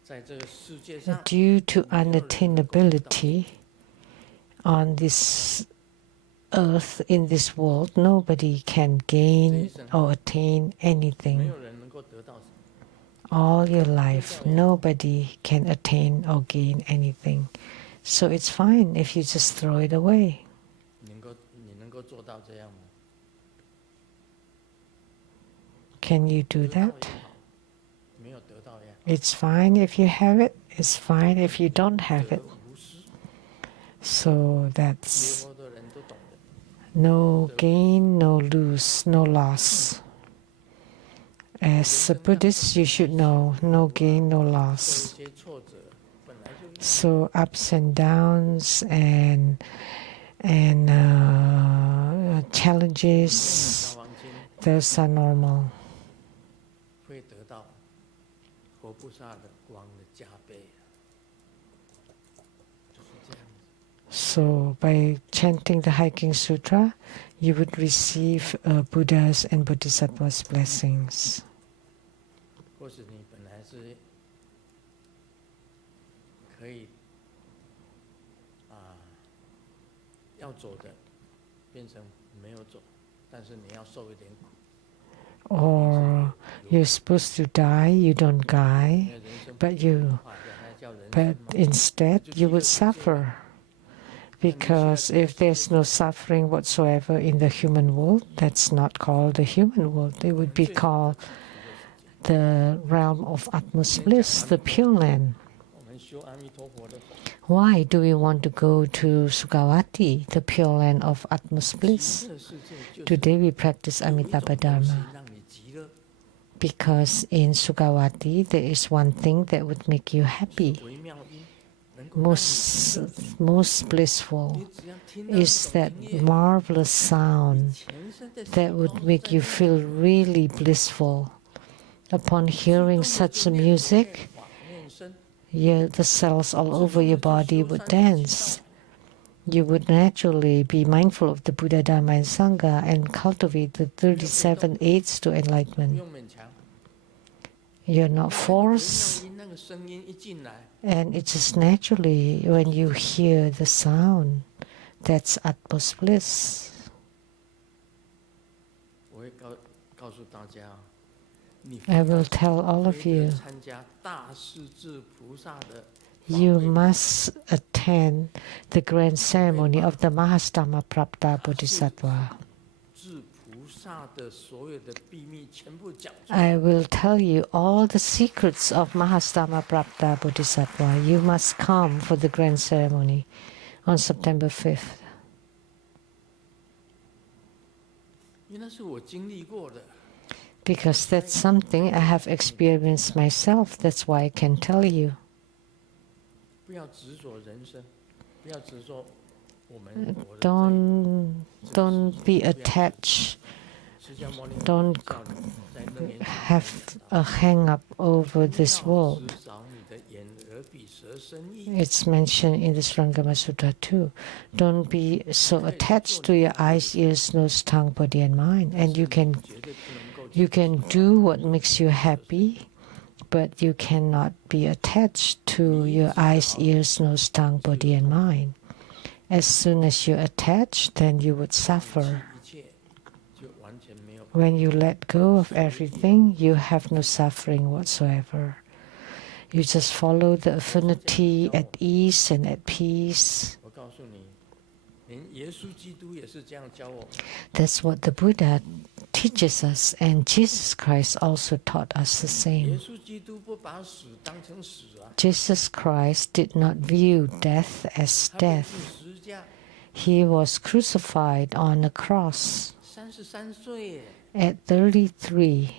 在这个世界上， Due to unattainability on this earth, in this world, nobody can gain or attain 没 anything. 有人能够得到什么。 All your life, nobody can attain or gain anything. So it's fine if you just throw it away. 你能够做到这样吗？ Can you do 得到也 that? 好，没有得到也好， It's fine if you have it, it's fine if you don't have 得 it. 无失。 So 学 that's 佛的人都懂的。 no gain, no lose, no loss. As a Buddhist, you should know no gain, no 受 loss. 一些挫折，本来就 So ups and downs and challenges, 消亡经 those are normal. 会得到佛菩萨的光的加倍，就是这样子。 So by chanting the Hiking Sutra, you would receive Buddha's and Bodhisattva's blessings. 或是你本来是可以要走的，变成没有走，但是你要受一点苦。 Or you're supposed to die, you don't 因 die, 为人生 but you 还叫人 but 生嘛。 instead you would suffer. Because if there's no suffering whatsoever in the human world, that's not called the human world. It would be called the realm of Atma's bliss, the Pure Land. 我们修阿弥陀佛的法， Why do we want to go to Sukhavati, the Pure Land of Atma's bliss? 极乐世界就是 Today we practice 有一种 Amitabha 东西 Dharma. 让你极乐， Because in Sukhavati there is one thing that would make you happy, 微妙音，能够让你极乐。 most blissful, 你只要听到那 is 种 that 音乐， marvelous sound 全身的 that 细胞 would 都 make 在 you 那 feel 里 really blissful. Upon hearing such a music, the cells all over your body would dance. You would naturally be mindful of the Buddha, Dharma, and Sangha and cultivate the 37 aids to 不 enlightenment. 用勉强。 You're not 那个微妙 forced, 音那个声音一进来， and it's just naturally when you hear the sound, that's Atma's bliss. 我会告诉大家，你 I will tell all of 非得 you, 参加大势至菩萨的法 you 会 must attend the grand ceremony of the Mahastama Prapta Bodhisattva. 至菩萨的所有的秘密全部讲出来。 I will tell you all the secrets of Mahastama Prapta Bodhisattva. You must come for the grand ceremony on September 5th. 因为那是我经历过的， Because that's something I have experienced myself. That's why I can tell you. 不要执着人生，不要执着我们活的这一 Don't be attached. 释迦牟尼 don't 叫你在那年纪 Have a hang up over this 不要 world. 执着你的眼 It's mentioned in the Surangama Sutra too. Don't be so attached to your eyes, ears, nose, tongue, body, and mind. And you can do what makes you happy, but you cannot be attached to your eyes, ears, nose, tongue, body, and mind. As soon as you attach, then you would suffer. When you let go of everything, you have no suffering whatsoever. You just follow the affinity at ease and at peace. That's what the Buddha teaches us, and Jesus Christ also taught us the same. Jesus Christ did not view death as death. He was crucified on a cross at 33.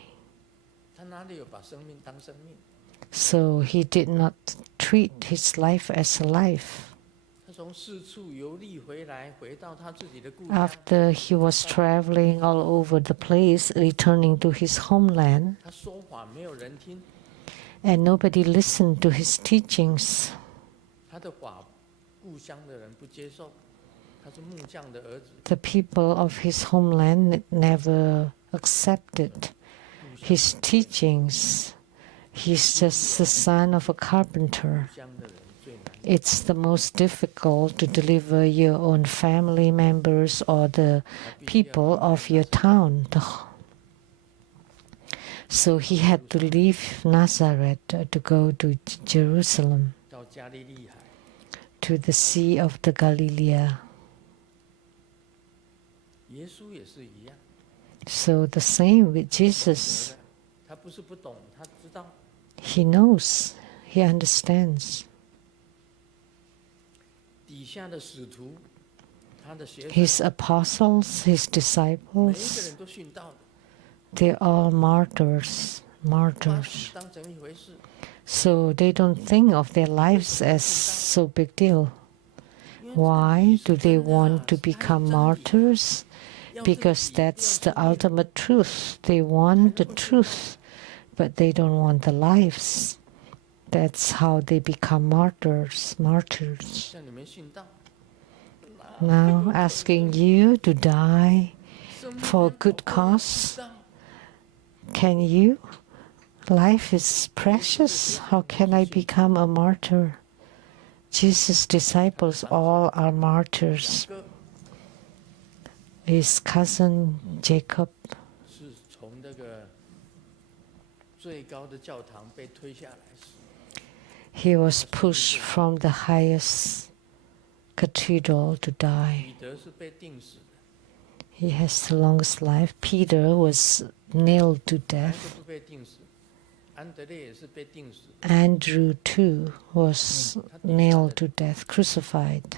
So he did not treat his life as a life. After he was traveling all over the place, returning to his homeland, and nobody listened to his teachings. The people of his homeland never accepted his teachings. He's just the son of a carpenter. It's the most difficult to deliver your own family members or the people of your town. So he had to leave Nazareth to go to Jerusalem, to the Sea of the Galilee. So the same with Jesus. He knows, he understands. His apostles, his disciples, they're all martyrs. So they don't think of their lives as so big deal. Why do they want to become martyrs? Because that's the ultimate truth. They want the truth, but they don't want the lives. That's how they become martyrs. Now asking you to die for a good cause. Can you? Life is precious. How can I become a martyr? Jesus' disciples all are martyrs. His cousin Jacob, he was pushed from the highest cathedral to die. He has the longest life. Peter was nailed to death. Andrew too was nailed to death, crucified.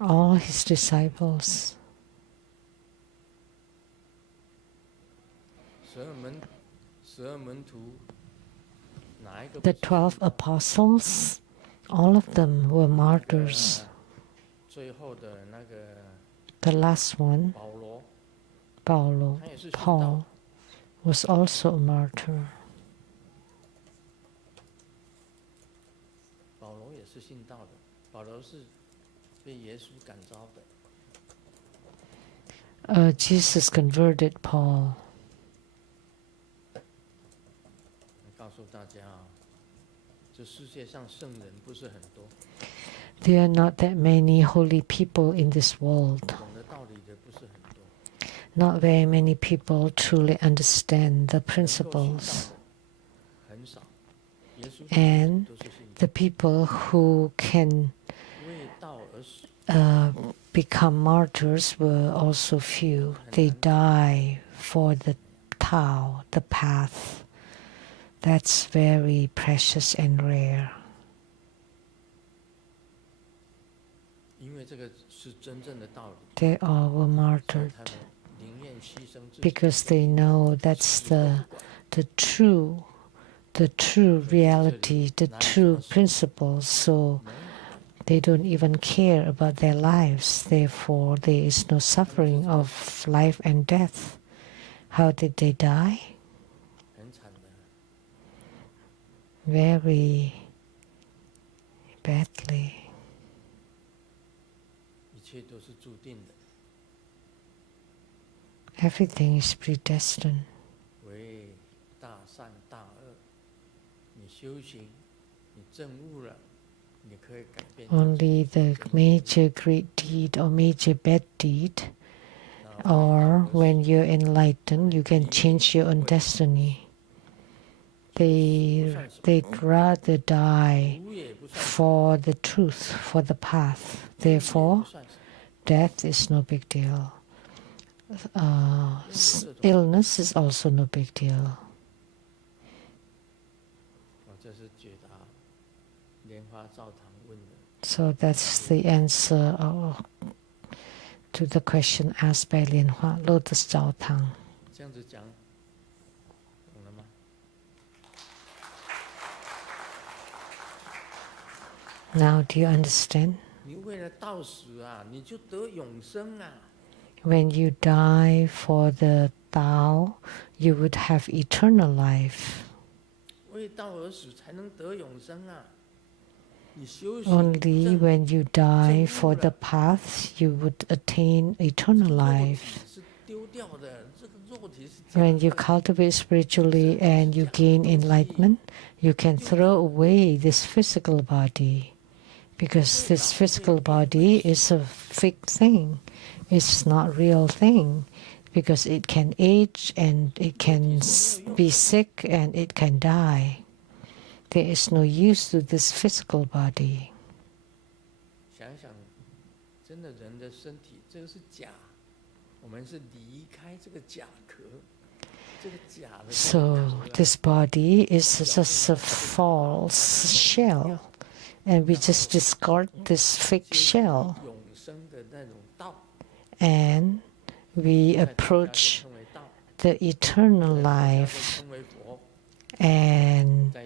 All his disciples. The 12 apostles, all of them were martyrs. The last one, Paul, was also a martyr. Jesus converted Paul. There are not that many holy people in this world. Not very many people truly understand the principles. And the people who can become martyrs were also few. They die for the Tao, the path. That's very precious and rare. They all were martyred because they know that's the true reality, the true principles. So they don't even care about their lives. Therefore, there is no suffering of life and death. How did they die? Very badly. 一切都是注定的。 Everything is predestined. 为大善大恶，你修行，你证悟了，你可以改变。 Only the major great deed or major bad deed, or when you're enlightened, you can change your own destiny. They'd rather die for the truth, for the path. Therefore, death is no big deal. Illness is also no big deal. 这是解答莲花教堂问的。 So that's the answer to the question asked by Lianhua Lotus Zhao Tang. 这样子讲，懂了吗？ Now do you understand? 你为了到死啊，你就得永生啊。 When you die for the Tao, you would have eternal life. 为道而死才能得永生啊！你修 Only when you die for the path, you would attain eternal life. 是丢掉的，这个肉体是。 When you cultivate spiritually and you gain enlightenment, you can throw away this physical body, because this physical body is a fake thing. It's not real thing, because it can age and it can be sick and it can die. There is no use to this physical body. 想想，真的人的身体，这个是假，我们是离开这个假壳，这个假的。So this body is just a false shell, and we just discard this fake shell. 永生的那种道。 And we approach the eternal life. And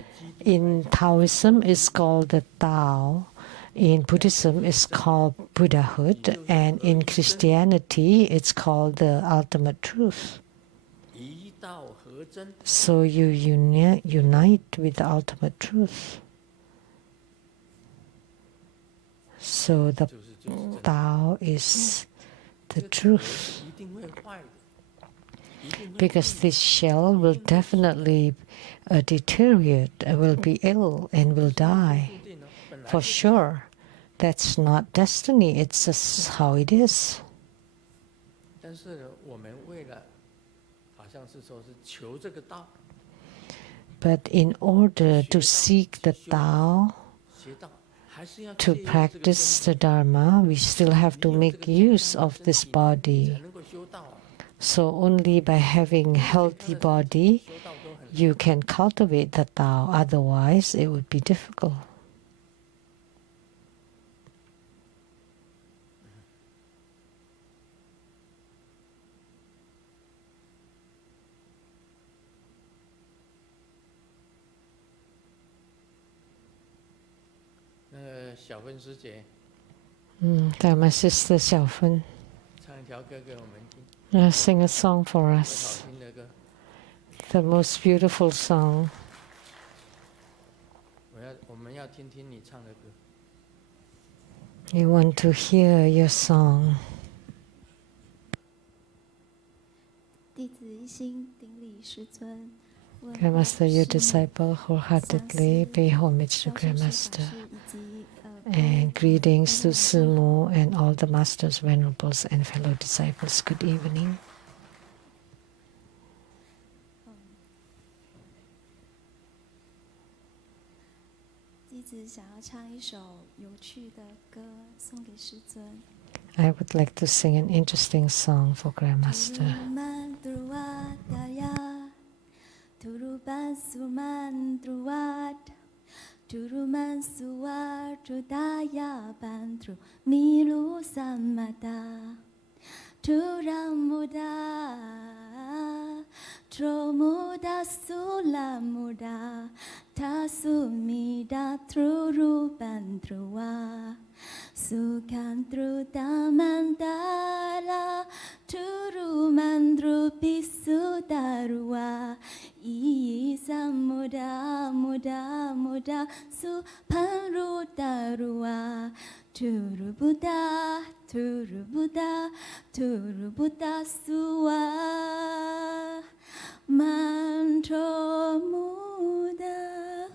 in Taoism, it's called the Tao. In Buddhism, it's called Buddhahood. And in Christianity, it's called the ultimate truth. So you unite with the ultimate truth. So the Tao is the truth. Because this shell will definitely deteriorate, will be ill and will die. For sure. That's not destiny, it's just how it is. But in order to seek the Tao, to practice the Dharma, we still have to make use of this body. So only by having a healthy body, you can cultivate the Tao. Otherwise, it would be difficult. My sister Xiaofen, sing a song for us. The most beautiful song. We want to hear your song. Grandmaster, your disciple, wholeheartedly pay homage to Grandmaster. And greetings to Sumo and all the masters, venerables, and fellow disciples. Good evening. I would like to sing an interesting song for Grandmaster. Turuman suwatu daya bantru milu samata Turamuda Tromuda sulamuda Tasumida truru bantruwa Sukantru damandala Turumandru pisu darua Isa muda muda muda muda su panru darua turu Buddha turu Buddha turu Buddha suwa mantra muda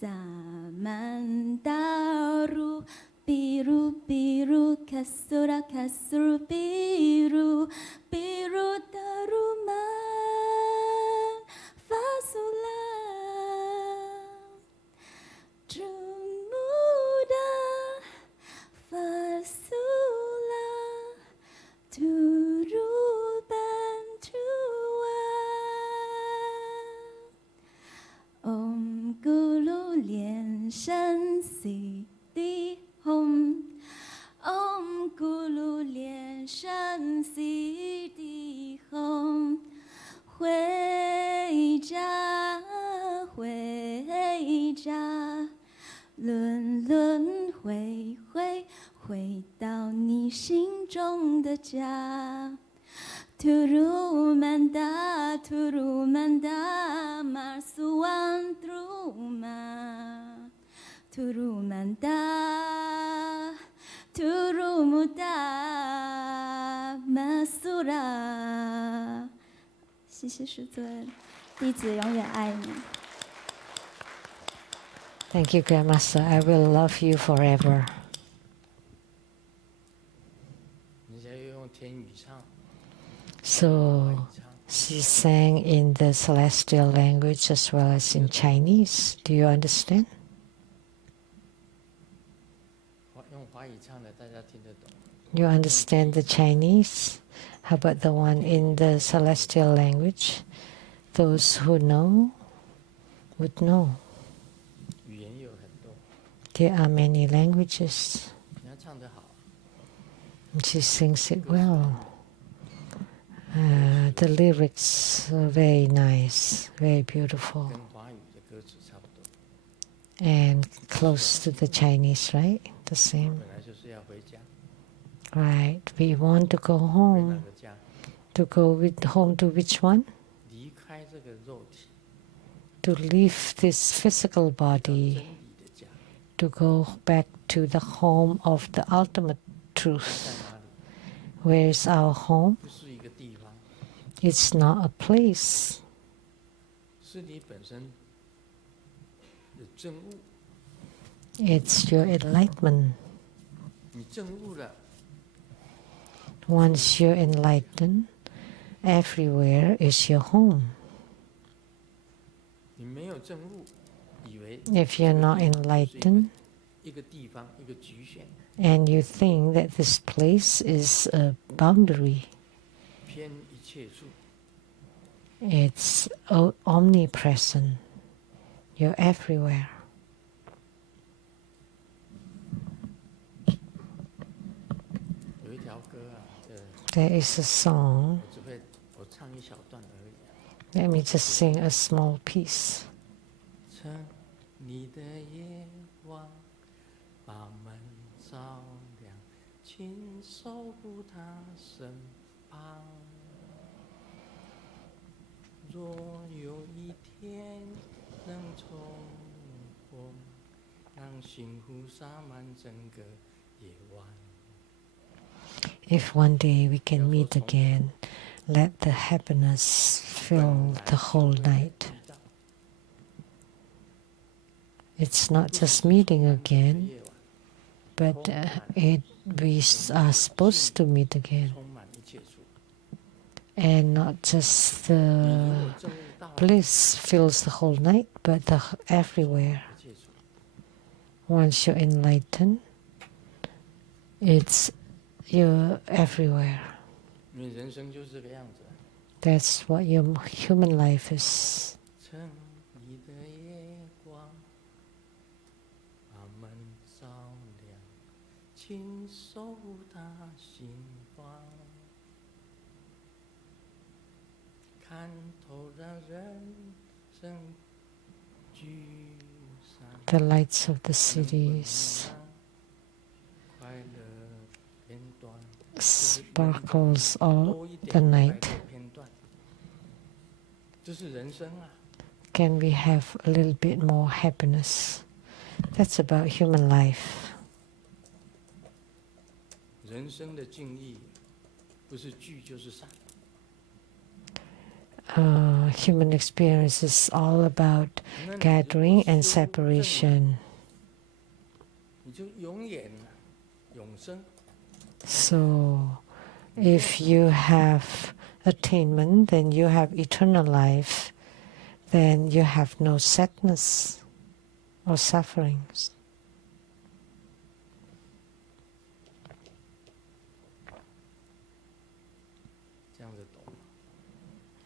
samandaru biru biru kasura kasur biru biru daruman fasula trumuda fasula turuban tua Om Guru Lian Shen Di Hom Om Guru Lian Shen Di Hom回家回家轮轮回回回到你心中的家Turumanda Turumanda Marsuan Truma Turumanda Turumuda Masura 谢谢师尊，弟子永远爱你。 Thank you, Grandmaster. I will love you forever. 你现在又用天语唱， So she sang in the celestial language as well as in Chinese. Do you understand? 用华语唱的，大家听得懂。 You understand the Chinese? How about the one in the celestial language? Those who know would know. 语言有很多， There are many languages. 你要唱得好， And she sings it well. The lyrics are very nice, very beautiful, 跟华语的歌词差不多。 and close to the Chinese, right? The same. 本来就是要回家， Right. We want to go 回哪 home. 个家？ To go with home to which one? 离开这个肉体， To leave this physical 到真 body, 理的家， to go back to the home of the ultimate 在 truth. 哪里？ Where is our home? 不是一个地方， It's not a place. 是你本身的证悟。 It's your enlightenment. 你证悟了， Once you're enlightened, everywhere is your home. 你没有证悟，以为 If you're not enlightened 一个地方一个局限， and you think that this place is a boundary, 偏一切处， it's omnipresent. You're everywhere. 有一条歌啊， There is a song. 我唱一小段而已。 Let me just sing a small piece. 趁你的夜晚，把门照亮，请守护他身旁。若有一天能重逢，让幸福洒满整个夜晚。 If one day we can meet again, let the happiness fill the whole night. It's not just meeting again, but we are supposed to meet again. 充满一切处， And not just the 证悟到 bliss fills the whole night, but everywhere. 一切处， Once you're enlightened, you're everywhere. 因为人生就是这个样子。 That's what your human life is. 趁你的夜光，把门照亮，请守护他心房，看透让人生沮丧。 The lights of the cities 快乐片段 sparkles all 多一 the 点快乐 night. 片段，这是人生啊！ can we have a little bit more happiness? That's about human life. 人生的境遇不是聚就是散。 Human experience is all about gathering and separation. 你就永远永生。 So, if you have attainment, then you have eternal life. Then you have no sadness or sufferings. 这样子懂吗？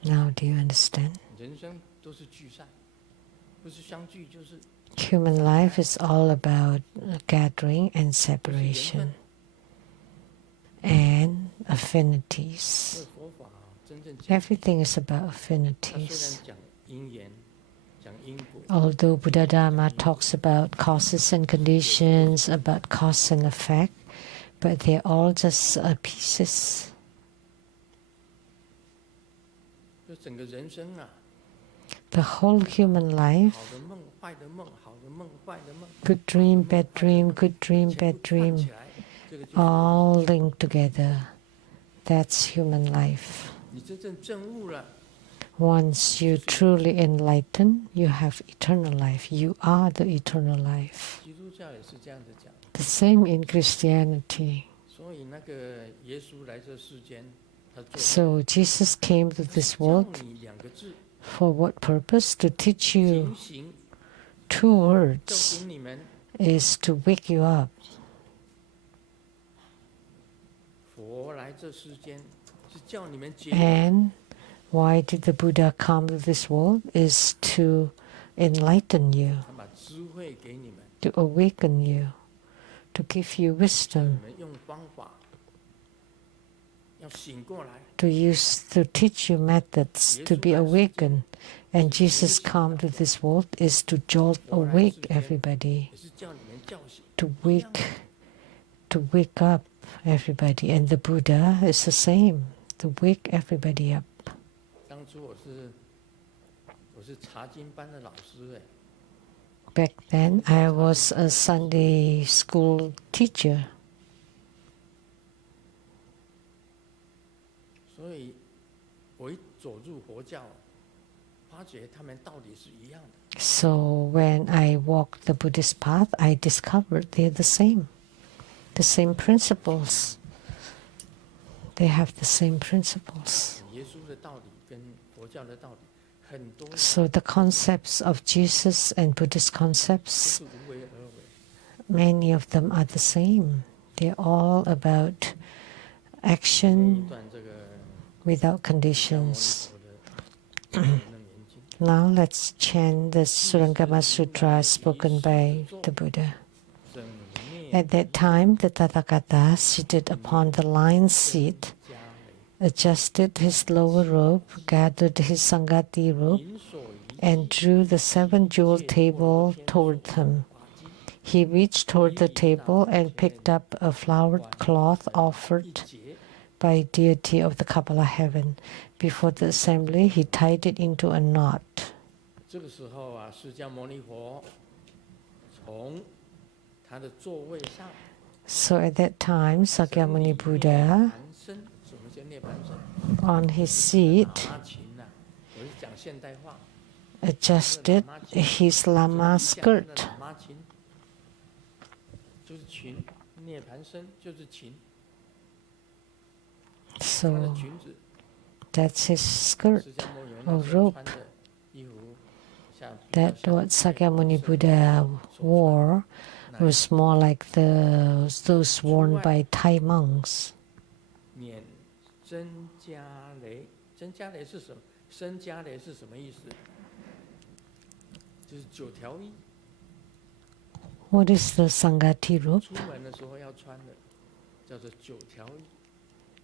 Now, do you understand? 人生都是聚散，不是相聚就是。 Human life is all about gathering and separation and affinities. 佛法真正讲， Everything is about 它虽然 affinities. 讲因缘，讲因果， Although Buddha Dharma talks about causes and conditions, about cause and effect, but they're all just pieces. 就整个人生啊， The whole human life, 好的梦、坏的梦，好的梦、坏的梦， good dream, bad dream, good dream, 全 bad 部串 dream, 起来，这个就是 all linked together. That's human life. 你真正证悟了。 Once you truly enlighten, you have eternal life. You are the eternal life. 基督教也是这样子讲， The same in Christianity. 所以那个耶稣来这世间，他做 So Jesus came to this 教 world 你两个字， for what purpose? To teach you 警醒， two 叫 words 醒你们。 is to wake you up. 佛来这世间是叫你们解。 And why did the Buddha come to this world? Is to enlighten you, 他把智慧给你们， to awaken you, to give you 你 wisdom, 们用方法要醒过来。 to teach you methods to be awakened. And Jesus come to this world is to jolt awake everybody, 也是叫你们叫醒。 to wake up everybody. And the Buddha is the same, to wake everybody up. 当初我是查经班的老师哎， Back then, I was a Sunday school teacher. 所以我一走入佛教，发觉他们道理是一样的。 So when I walked the Buddhist path, I discovered they're the same principles. They have the same principles. 耶稣的道理跟佛教的道理很多 So the concepts of Jesus and Buddhist 都 concepts, 是无为而为。 many of them are the same. They're all about 一 action 段这个 without 释迦牟尼 conditions. 佛的楞严经， Now let's chant the Surangama Sutra spoken by the Buddha. 正念 At that time, the Tathagata, seated upon the lion's seat, 加雷， adjusted his lower robe, gathered his Sangati robe, 银所遗 and drew the 7-jeweled table toward him. He reached toward the table and picked up a flowered cloth 一 offered 节， by deity of the Kabbalah heaven. Before the assembly, he tied it into a knot. 这个时候啊，释迦牟尼佛从他的座位上 So at that time, Sakyamuni Buddha, 盘身，什么叫涅盘身？ on his seat, 拉琴呐，我是讲现代化。 adjusted his lama skirt. 拉琴就是裙，涅盘身就是琴，他的 So 裙子， that's his skirt 释迦牟尼那 or 时候 robe. 穿的衣服，像 That what Sakyamuni Buddha wore was more like those worn by Thai monks. 捻真迦雷，真迦雷是什么？真迦雷是什么意思？就是9条衣， What is the Sangati robe? 出门的时候要穿的，叫做9条衣。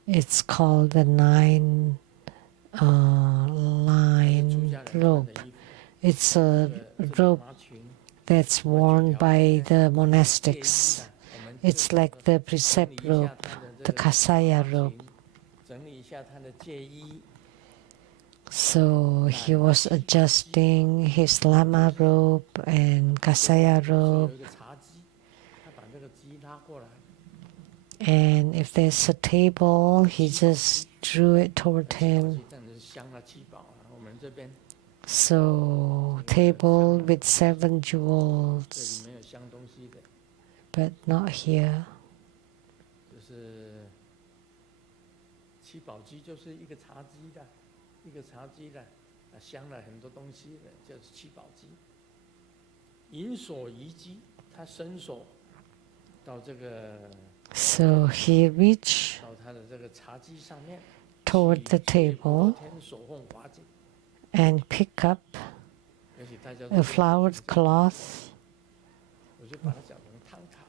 It's called the 9 line 出家人穿 robe. 的衣服， It's a 这个 robe 麻裙 that's worn by the 戒衣 monastics. 啊我们 It's like the precept 整理一 robe, 下他的 the 这个 Kasaya 麻 robe. 裙，整理一下他的戒衣， So he was adjusting his lama robe and kasaya 有 robe. 一个茶几，他把这个鸡拉过来， And if there's a table, he just drew it toward 七宝 him. 鸡当然是香了七宝啊。我们这边 So, table with 7这里 jewels, 没有香东西的， but not here. 就是七宝鸡就是一个茶几的，一个茶几的，镶了很多东西的，就是七宝鸡。引所移机，他伸手到这个 So he reached 到他的这个茶几上面， toward the 天 table 手凤华镜， and picked up 尤其大家 a flowered cloth. 我就把它讲成汤卡。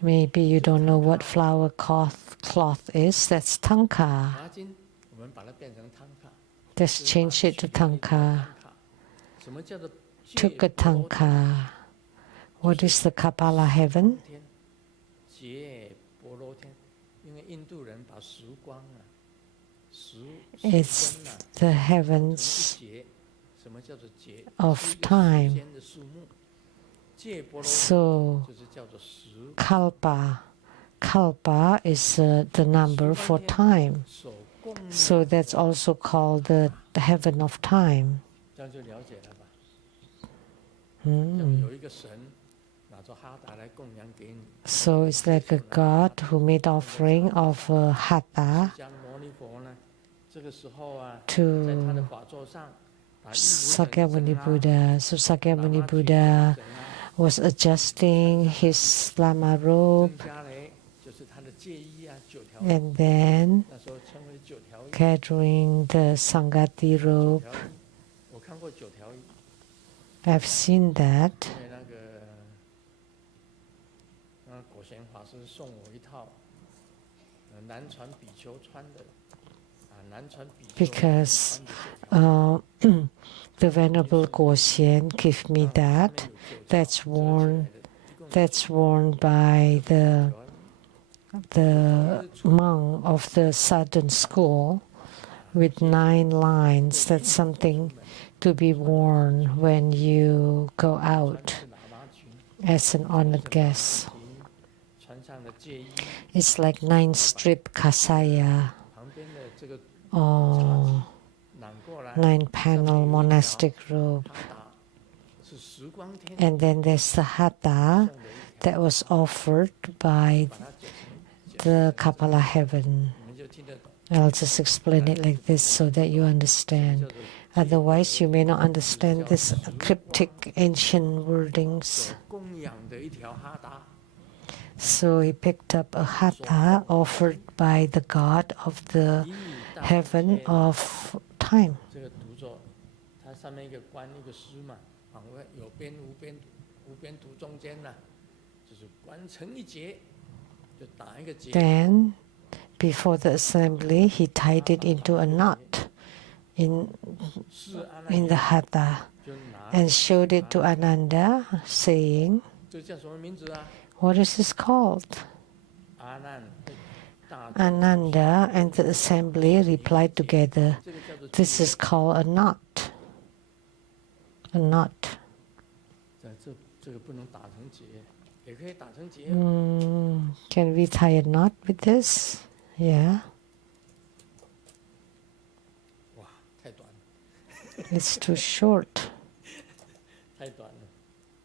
Maybe you don't know what flower cloth is. That's tanka. 华巾，我们把它变成汤卡。 Just change it to tanka. 什么叫做 Took a tanka. What is the Kapala heaven? 劫波罗天，因为印度人把时光啊，时 It's 分啊， the 成 heavens 一劫。什么叫做劫？ of 是一个 time. 时间的数目。劫波罗天 So 就是叫做时。 kalpa. Kalpa is the number for time. 手供 So that's also called the heaven of time. 这样就了解了吧？ Hmm. 有一个神拿着哈达来供养给你。 So it's like a god who made offering of hatha 释迦牟尼佛呢，这个时候啊， to 在他的法座上，把衣服 Sakyamuni 整啊 Buddha. So Sakyamuni Buddha was adjusting his lama robe 增加雷就是他的戒衣啊，9条， and then 那时候称为9条衣。 gathering the Sangati 9 robe. 条衣，我看过9条衣， I've seen that. 因为果贤法师送我一套，南传比丘穿的，南传比丘 Because 穿的9条衣 the Venerable Goshen gave me that. That's worn by the monk of the southern school with 9 lines. That's something to be worn when you go out as an honored guest. 穿上了戒衣， It's like 9-strip kasaya 旁边的这个 or 揽过来， 9-panel monastic robe. 他打是时光天 And then there's the hatha that was offered by 把它解成 the Kapala heaven. 你们就听得懂。 I'll just explain it like this so that you understand. Otherwise, you may not understand this cryptic ancient wordings. 所供养的一条哈达， So he picked up a hatha offered by the god of the 以大 heaven of time. 这个读作，它上面一个官一个师嘛，旁边有边无边无边读中间呢，就是官成一结，就打一个结。 Then, before the assembly, he tied it into a knot in 是阿难 in the hatha 就拿 and showed it to Ananda, saying, 这叫什么名字啊？ "What is this called?" 阿难大 Ananda and the assembly replied together, 这个叫做 "This is called a knot." A knot. 这个不能打成结，也可以打成结。 Can we tie a knot with this? Yeah. 哇，太短了， It's too short. 太短了，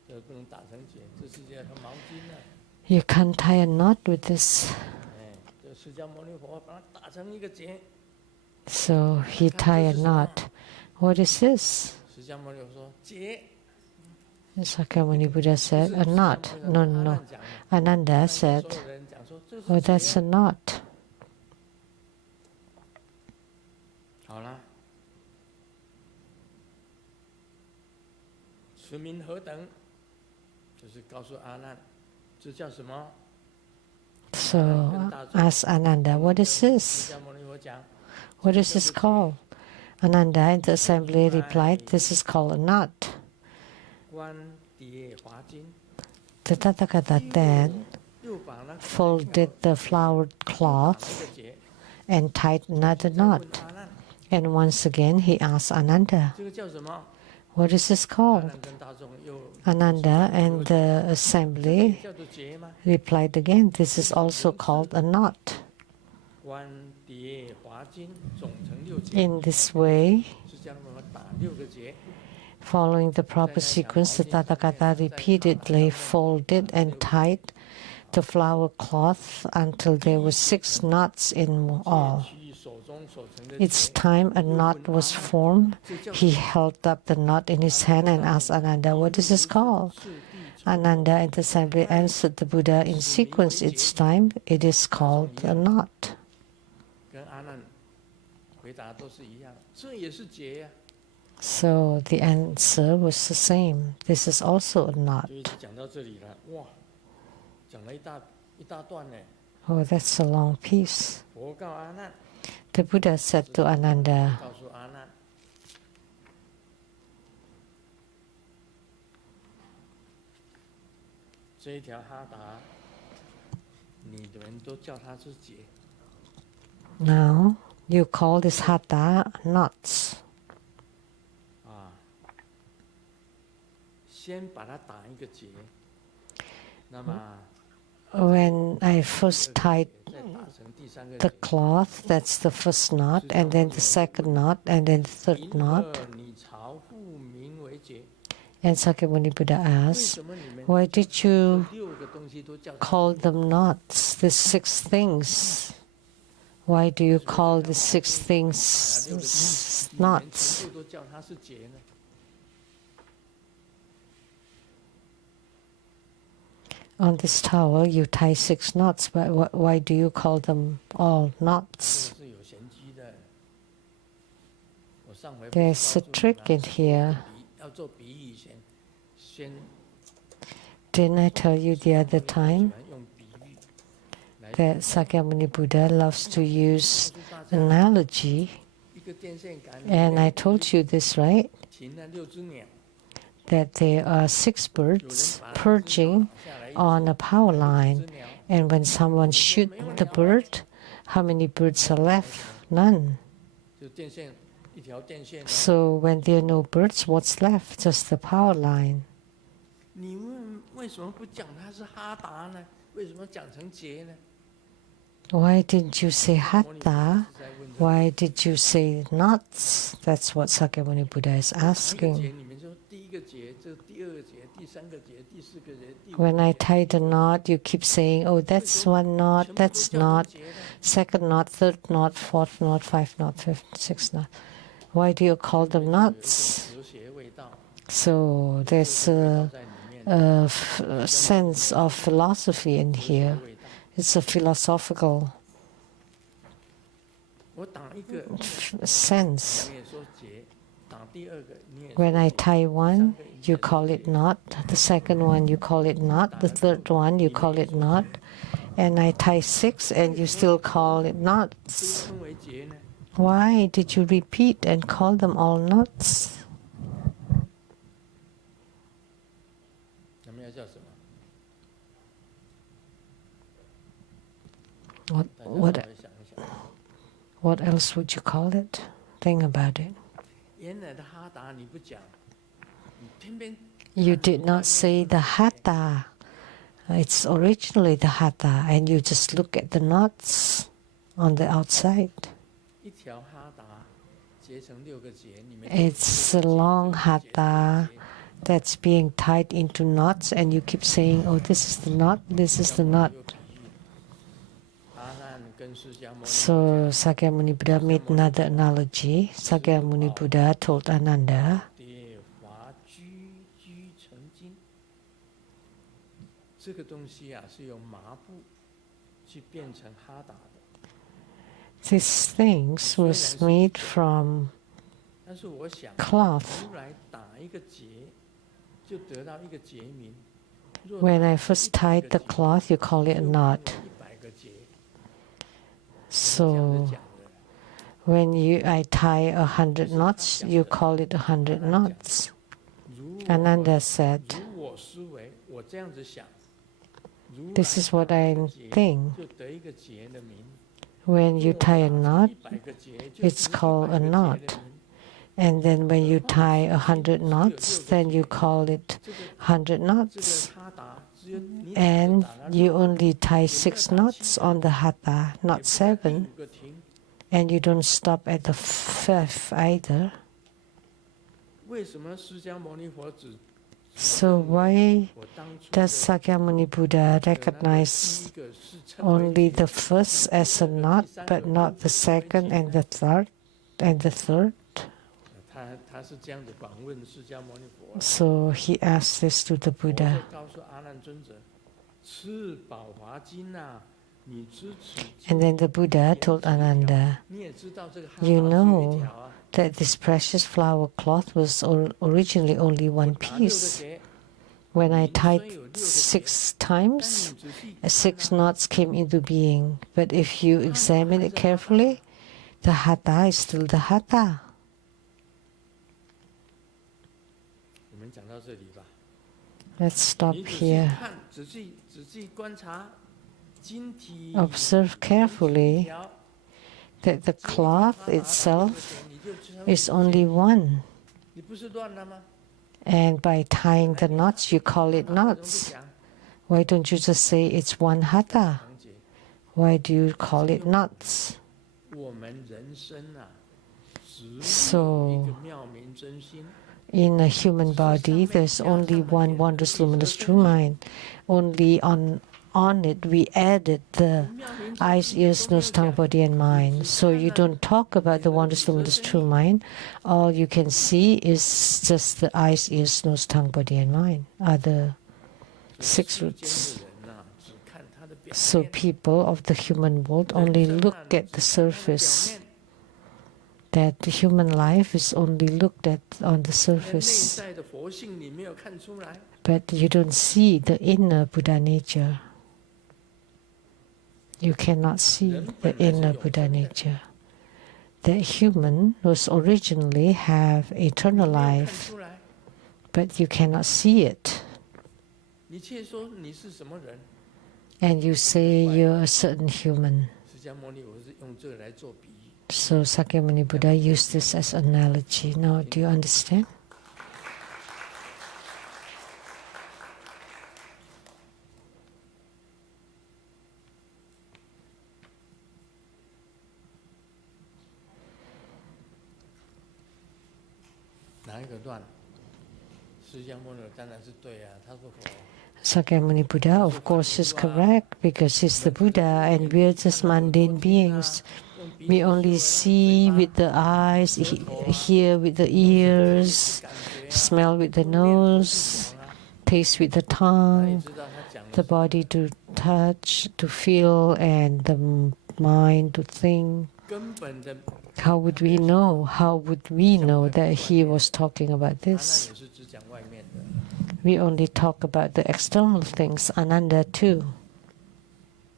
这个不能打成结，这是叫毛巾呢。 You can't tie a knot with this. 哎，这释迦牟尼佛把它打成一个结。 So he tied a knot. What is this? 释迦牟尼佛说结。 Sakyamuni Buddha said, "A knot." No, no, no. Ananda said, 所有人讲说这是 "Oh, 结 that's a knot." 好了，此名何等？就是告诉阿难，这叫什么？ So asked Ananda, "What is 释 this? 迦牟尼佛讲， What is this called?" Ananda and the assembly replied, "This is called a knot." 观叠华经， The Tathagata then 又把那 folded the flowered 打 cloth 一个结， and tied another 再问 knot 阿难， And once again, he asked Ananda, 这个叫什么？ what is this 阿 called? 难跟大众又 Ananda and the 这个 assembly 也叫做结吗？ replied again, this is also called a knot. 观叠华经总成六结， In this way, 是将我们打6个结。 following the proper sequence, the Tathagata repeatedly folded and tied the flower cloth until there were 6 knots in all. 其手中所成的 Each 结， time a knot was formed, he held up the knot in his hand and asked Ananda, what is this called? 次第从 Ananda and the assembly answered the Buddha in sequence each time, it is called a knot. 跟阿难回答都是一样，这也是结呀、 So the answer was the same. This is also a knot. 就一直讲到这里了，哇，讲了一大段呢。 Oh, that's a long piece. 佛告阿难， The Buddha said to Ananda, 告诉阿难，这一条哈达，你们都叫它是结， now you call this hatha knots. 啊，先把它打一个结，那么 When I first tied 再打成第3个 the 结。 cloth, that's the first knot, and then the second knot, and then the third 因 knot. 何你朝复名为结？ And Sakyamuni Buddha 为 asked, 什么你们 why did you 6个东西都叫它 call them knots, the 6 things? Why do you call the 6 things 6个结，你们 knots? 全部都叫它是结呢？ On this tower, you tie 6 knots, but why do you call them all 这 knots? 个是有玄机的。我上回不是 There's a 告诉你 trick 吗 in here. 要做比喻先 Didn't I tell you the other 喜 time 欢用比喻来 that Sakyamuni Buddha loves to use 告诉大家 analogy? 一个电线杆里 And I 面 told you this, right? 停了6只鸟， That there are 6 birds perching on a power line. And when someone shoots the bird, how many birds are left? None. 就电线一条电线呢。 So when there are no birds, what's left? Just the power line. 你们为什么不讲它是哈达呢？为什么讲成结呢？ Why didn't you say 摩尼 hatha? 是在问这个 Why did you say knots? That's what Sakyamuni Buddha is 哪一个结 asking. 你们说第1个结，这第2个结，第3个结，第4个结，第5 When 个 I 结， tie the knot, you keep saying, oh, that's 1 knot, 全部都 that's 叫成 knot, 结的。 second knot, third knot, fourth knot, 5 knot, fifth, 6th knot. Why do you call them 有一 knots? 种哲学味道， So 哲 there's 学味道 a, 在里面， a sense of philosophy in 哲学 here. 味道。 It's a philosophical 我打一个， sense. 你也说结；打第2个，你也 When 说 I 结。 tie one, you call it knot. The second one, you call it knot. The third one, you call it knot. And I tie 6, and you still call it 这 knots. 称为结呢？ Why did you repeat and call them all knots? 那么要叫什么？ What 大家 what 稍微想一想。 what else would you call it? Think about it. 原来的哈达你不讲，你偏偏 You did not say the hatha. It's originally the hatha, and you just look at the knots on the outside. 一条哈达结成6个结，你们 It's a long hatha that's being tied into knots, and you keep saying, oh, this is the knot, this is the knot. 阿难跟释迦牟尼 So Sakyamuni Buddha made another analogy. Sakyamuni Buddha told Ananda, 叠华居成经，这个东西啊是用麻布去变成哈达的。 these things was made from 但是我想 cloth. 如来打一个结，就得到一个结名。若 When 打 I 100 first tied the 个结 cloth, you call it a 就 knot. 100个结，这样 So 子讲的。 when I tie 100 knots, you call it 100 knots. 如我 Ananda said, 如我思维，我这样子想。如 this 来 is what 打一 I 个结 think. 就得一个结的名。When you tie a knot, 100个结，就 it's 只是 called a 100个结的 knot. 人。 And then when you tie 100 knots, then you call it 100 这个 knots. 哈达只有你只 And 打了 you 6， only tie 也没有 6 打 knots 7， on the hatha, 也 not 不在第 7. 5个停。 And you don't stop at the 5th either. 为什么释迦牟尼佛只 So why 我当初 does 的 Sakyamuni Buddha 第 recognize 一个是称为 only 结， the first as a knot, but not the second and the third and the third? 他是这样子访问释迦牟尼佛。 So he asked this to the 佛就 Buddha. 告诉阿难尊者：“持宝华经啊，你知此经 And then the Buddha 言 told 此一条 Ananda, 你也知道这个哈 You 达只有一 know 条啊， that this precious flower cloth was originally only 我 one 打6个 piece. 结， When I 你虽 tied 有6个结， 6但 times, 你仔细看 6 啊 knots came into being. But if you examine it carefully, the hatha is still the hatha. 我们讲到这里吧。 Let's stop 你仔细 here. 看，仔细观察，经体 Observe 一 carefully 条 that the 接着 cloth 它打6个 itself 结，你就知道 is only one. 你不是乱了吗？ And by tying the knots, you call it 那为什么不 knots. 讲 Why don't you just say it's one hatha? 长结？ Why do you call it knots? 我们人生啊，只有 So 一个妙明真心。 In a human body, there's only one wondrous luminous true mind. Only on it we added the eyes, ears, nose, tongue, body, and mind. So you don't talk about the wondrous luminous true mind. All you can see is just the eyes, ears, nose, tongue, body, and mind. Are the 6 roots. 世间的人啊，只看他的表 So 面， people of the human world 人 only 生啊 look 只 at the 看他的表 surface. 面 That the human life is only looked at on the 你的内 surface. 在的佛性你没有看出来， But you don't see the inner Buddha nature. You cannot see the inner Buddha nature. That human was originally have 你 eternal 没有看 life, 出来。 but you cannot see it. 你却说你是什么人？ And you say you're a certain human. 释迦牟尼佛是用这个来做比喻。 So Sakyamuni Buddha used this as analogy. Now, do you understand? 哪一个乱？释迦牟尼佛当然是对啊，他是佛。 Sakyamuni Buddha, of course, is correct because he's the Buddha and we're just mundane beings. We only see with the eyes, hear with the ears, smell with the nose, taste with the 他也 tongue, 知道他讲的 the 是 body to touch, to feel, and the mind to think. 根本的， How would we know? How would we know that he was talking about 他那 this? 也是只讲外面的。 We only talk about the external things, Ananda too.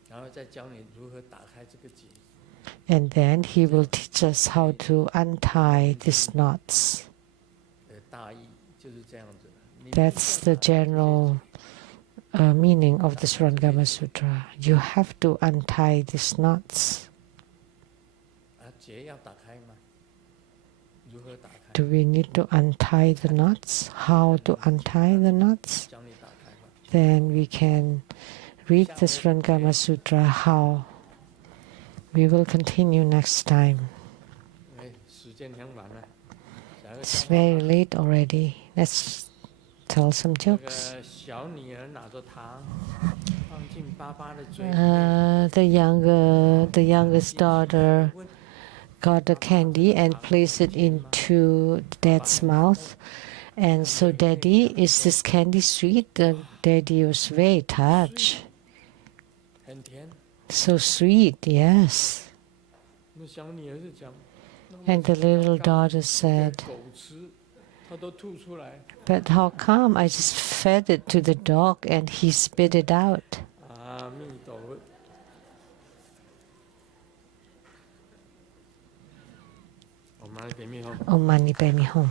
然后再教你如何打开这个结。 And then he will teach us how to untie these knots. 大意就是这样子的。你 That's the general meaning of the Surangama Sutra. You have to untie these knots. 啊，结要打开吗？如何打开？ Do we need to untie the knots? How to untie the knots? 教你打开吧。 Then we can read the Surangama Sutra how. We will continue next time. 因为时间很晚了，讲个 It's 笑话 very 吧。 late already. Let's tell some 那 jokes. 个小女儿拿着糖放进爸爸的嘴里， The youngest daughter got the candy and placed it into Dad's mouth. And so, Daddy, is this candy sweet? The Daddy was very touched. 很甜。 So sweet, yes. 那小女儿是讲， And the little daughter said, 狗吃，它都吐出来。 But how come I just fed it to the dog and he spit it out? 阿弥陀佛。 Om Mani Padme Hum. Om Mani Padme Hum.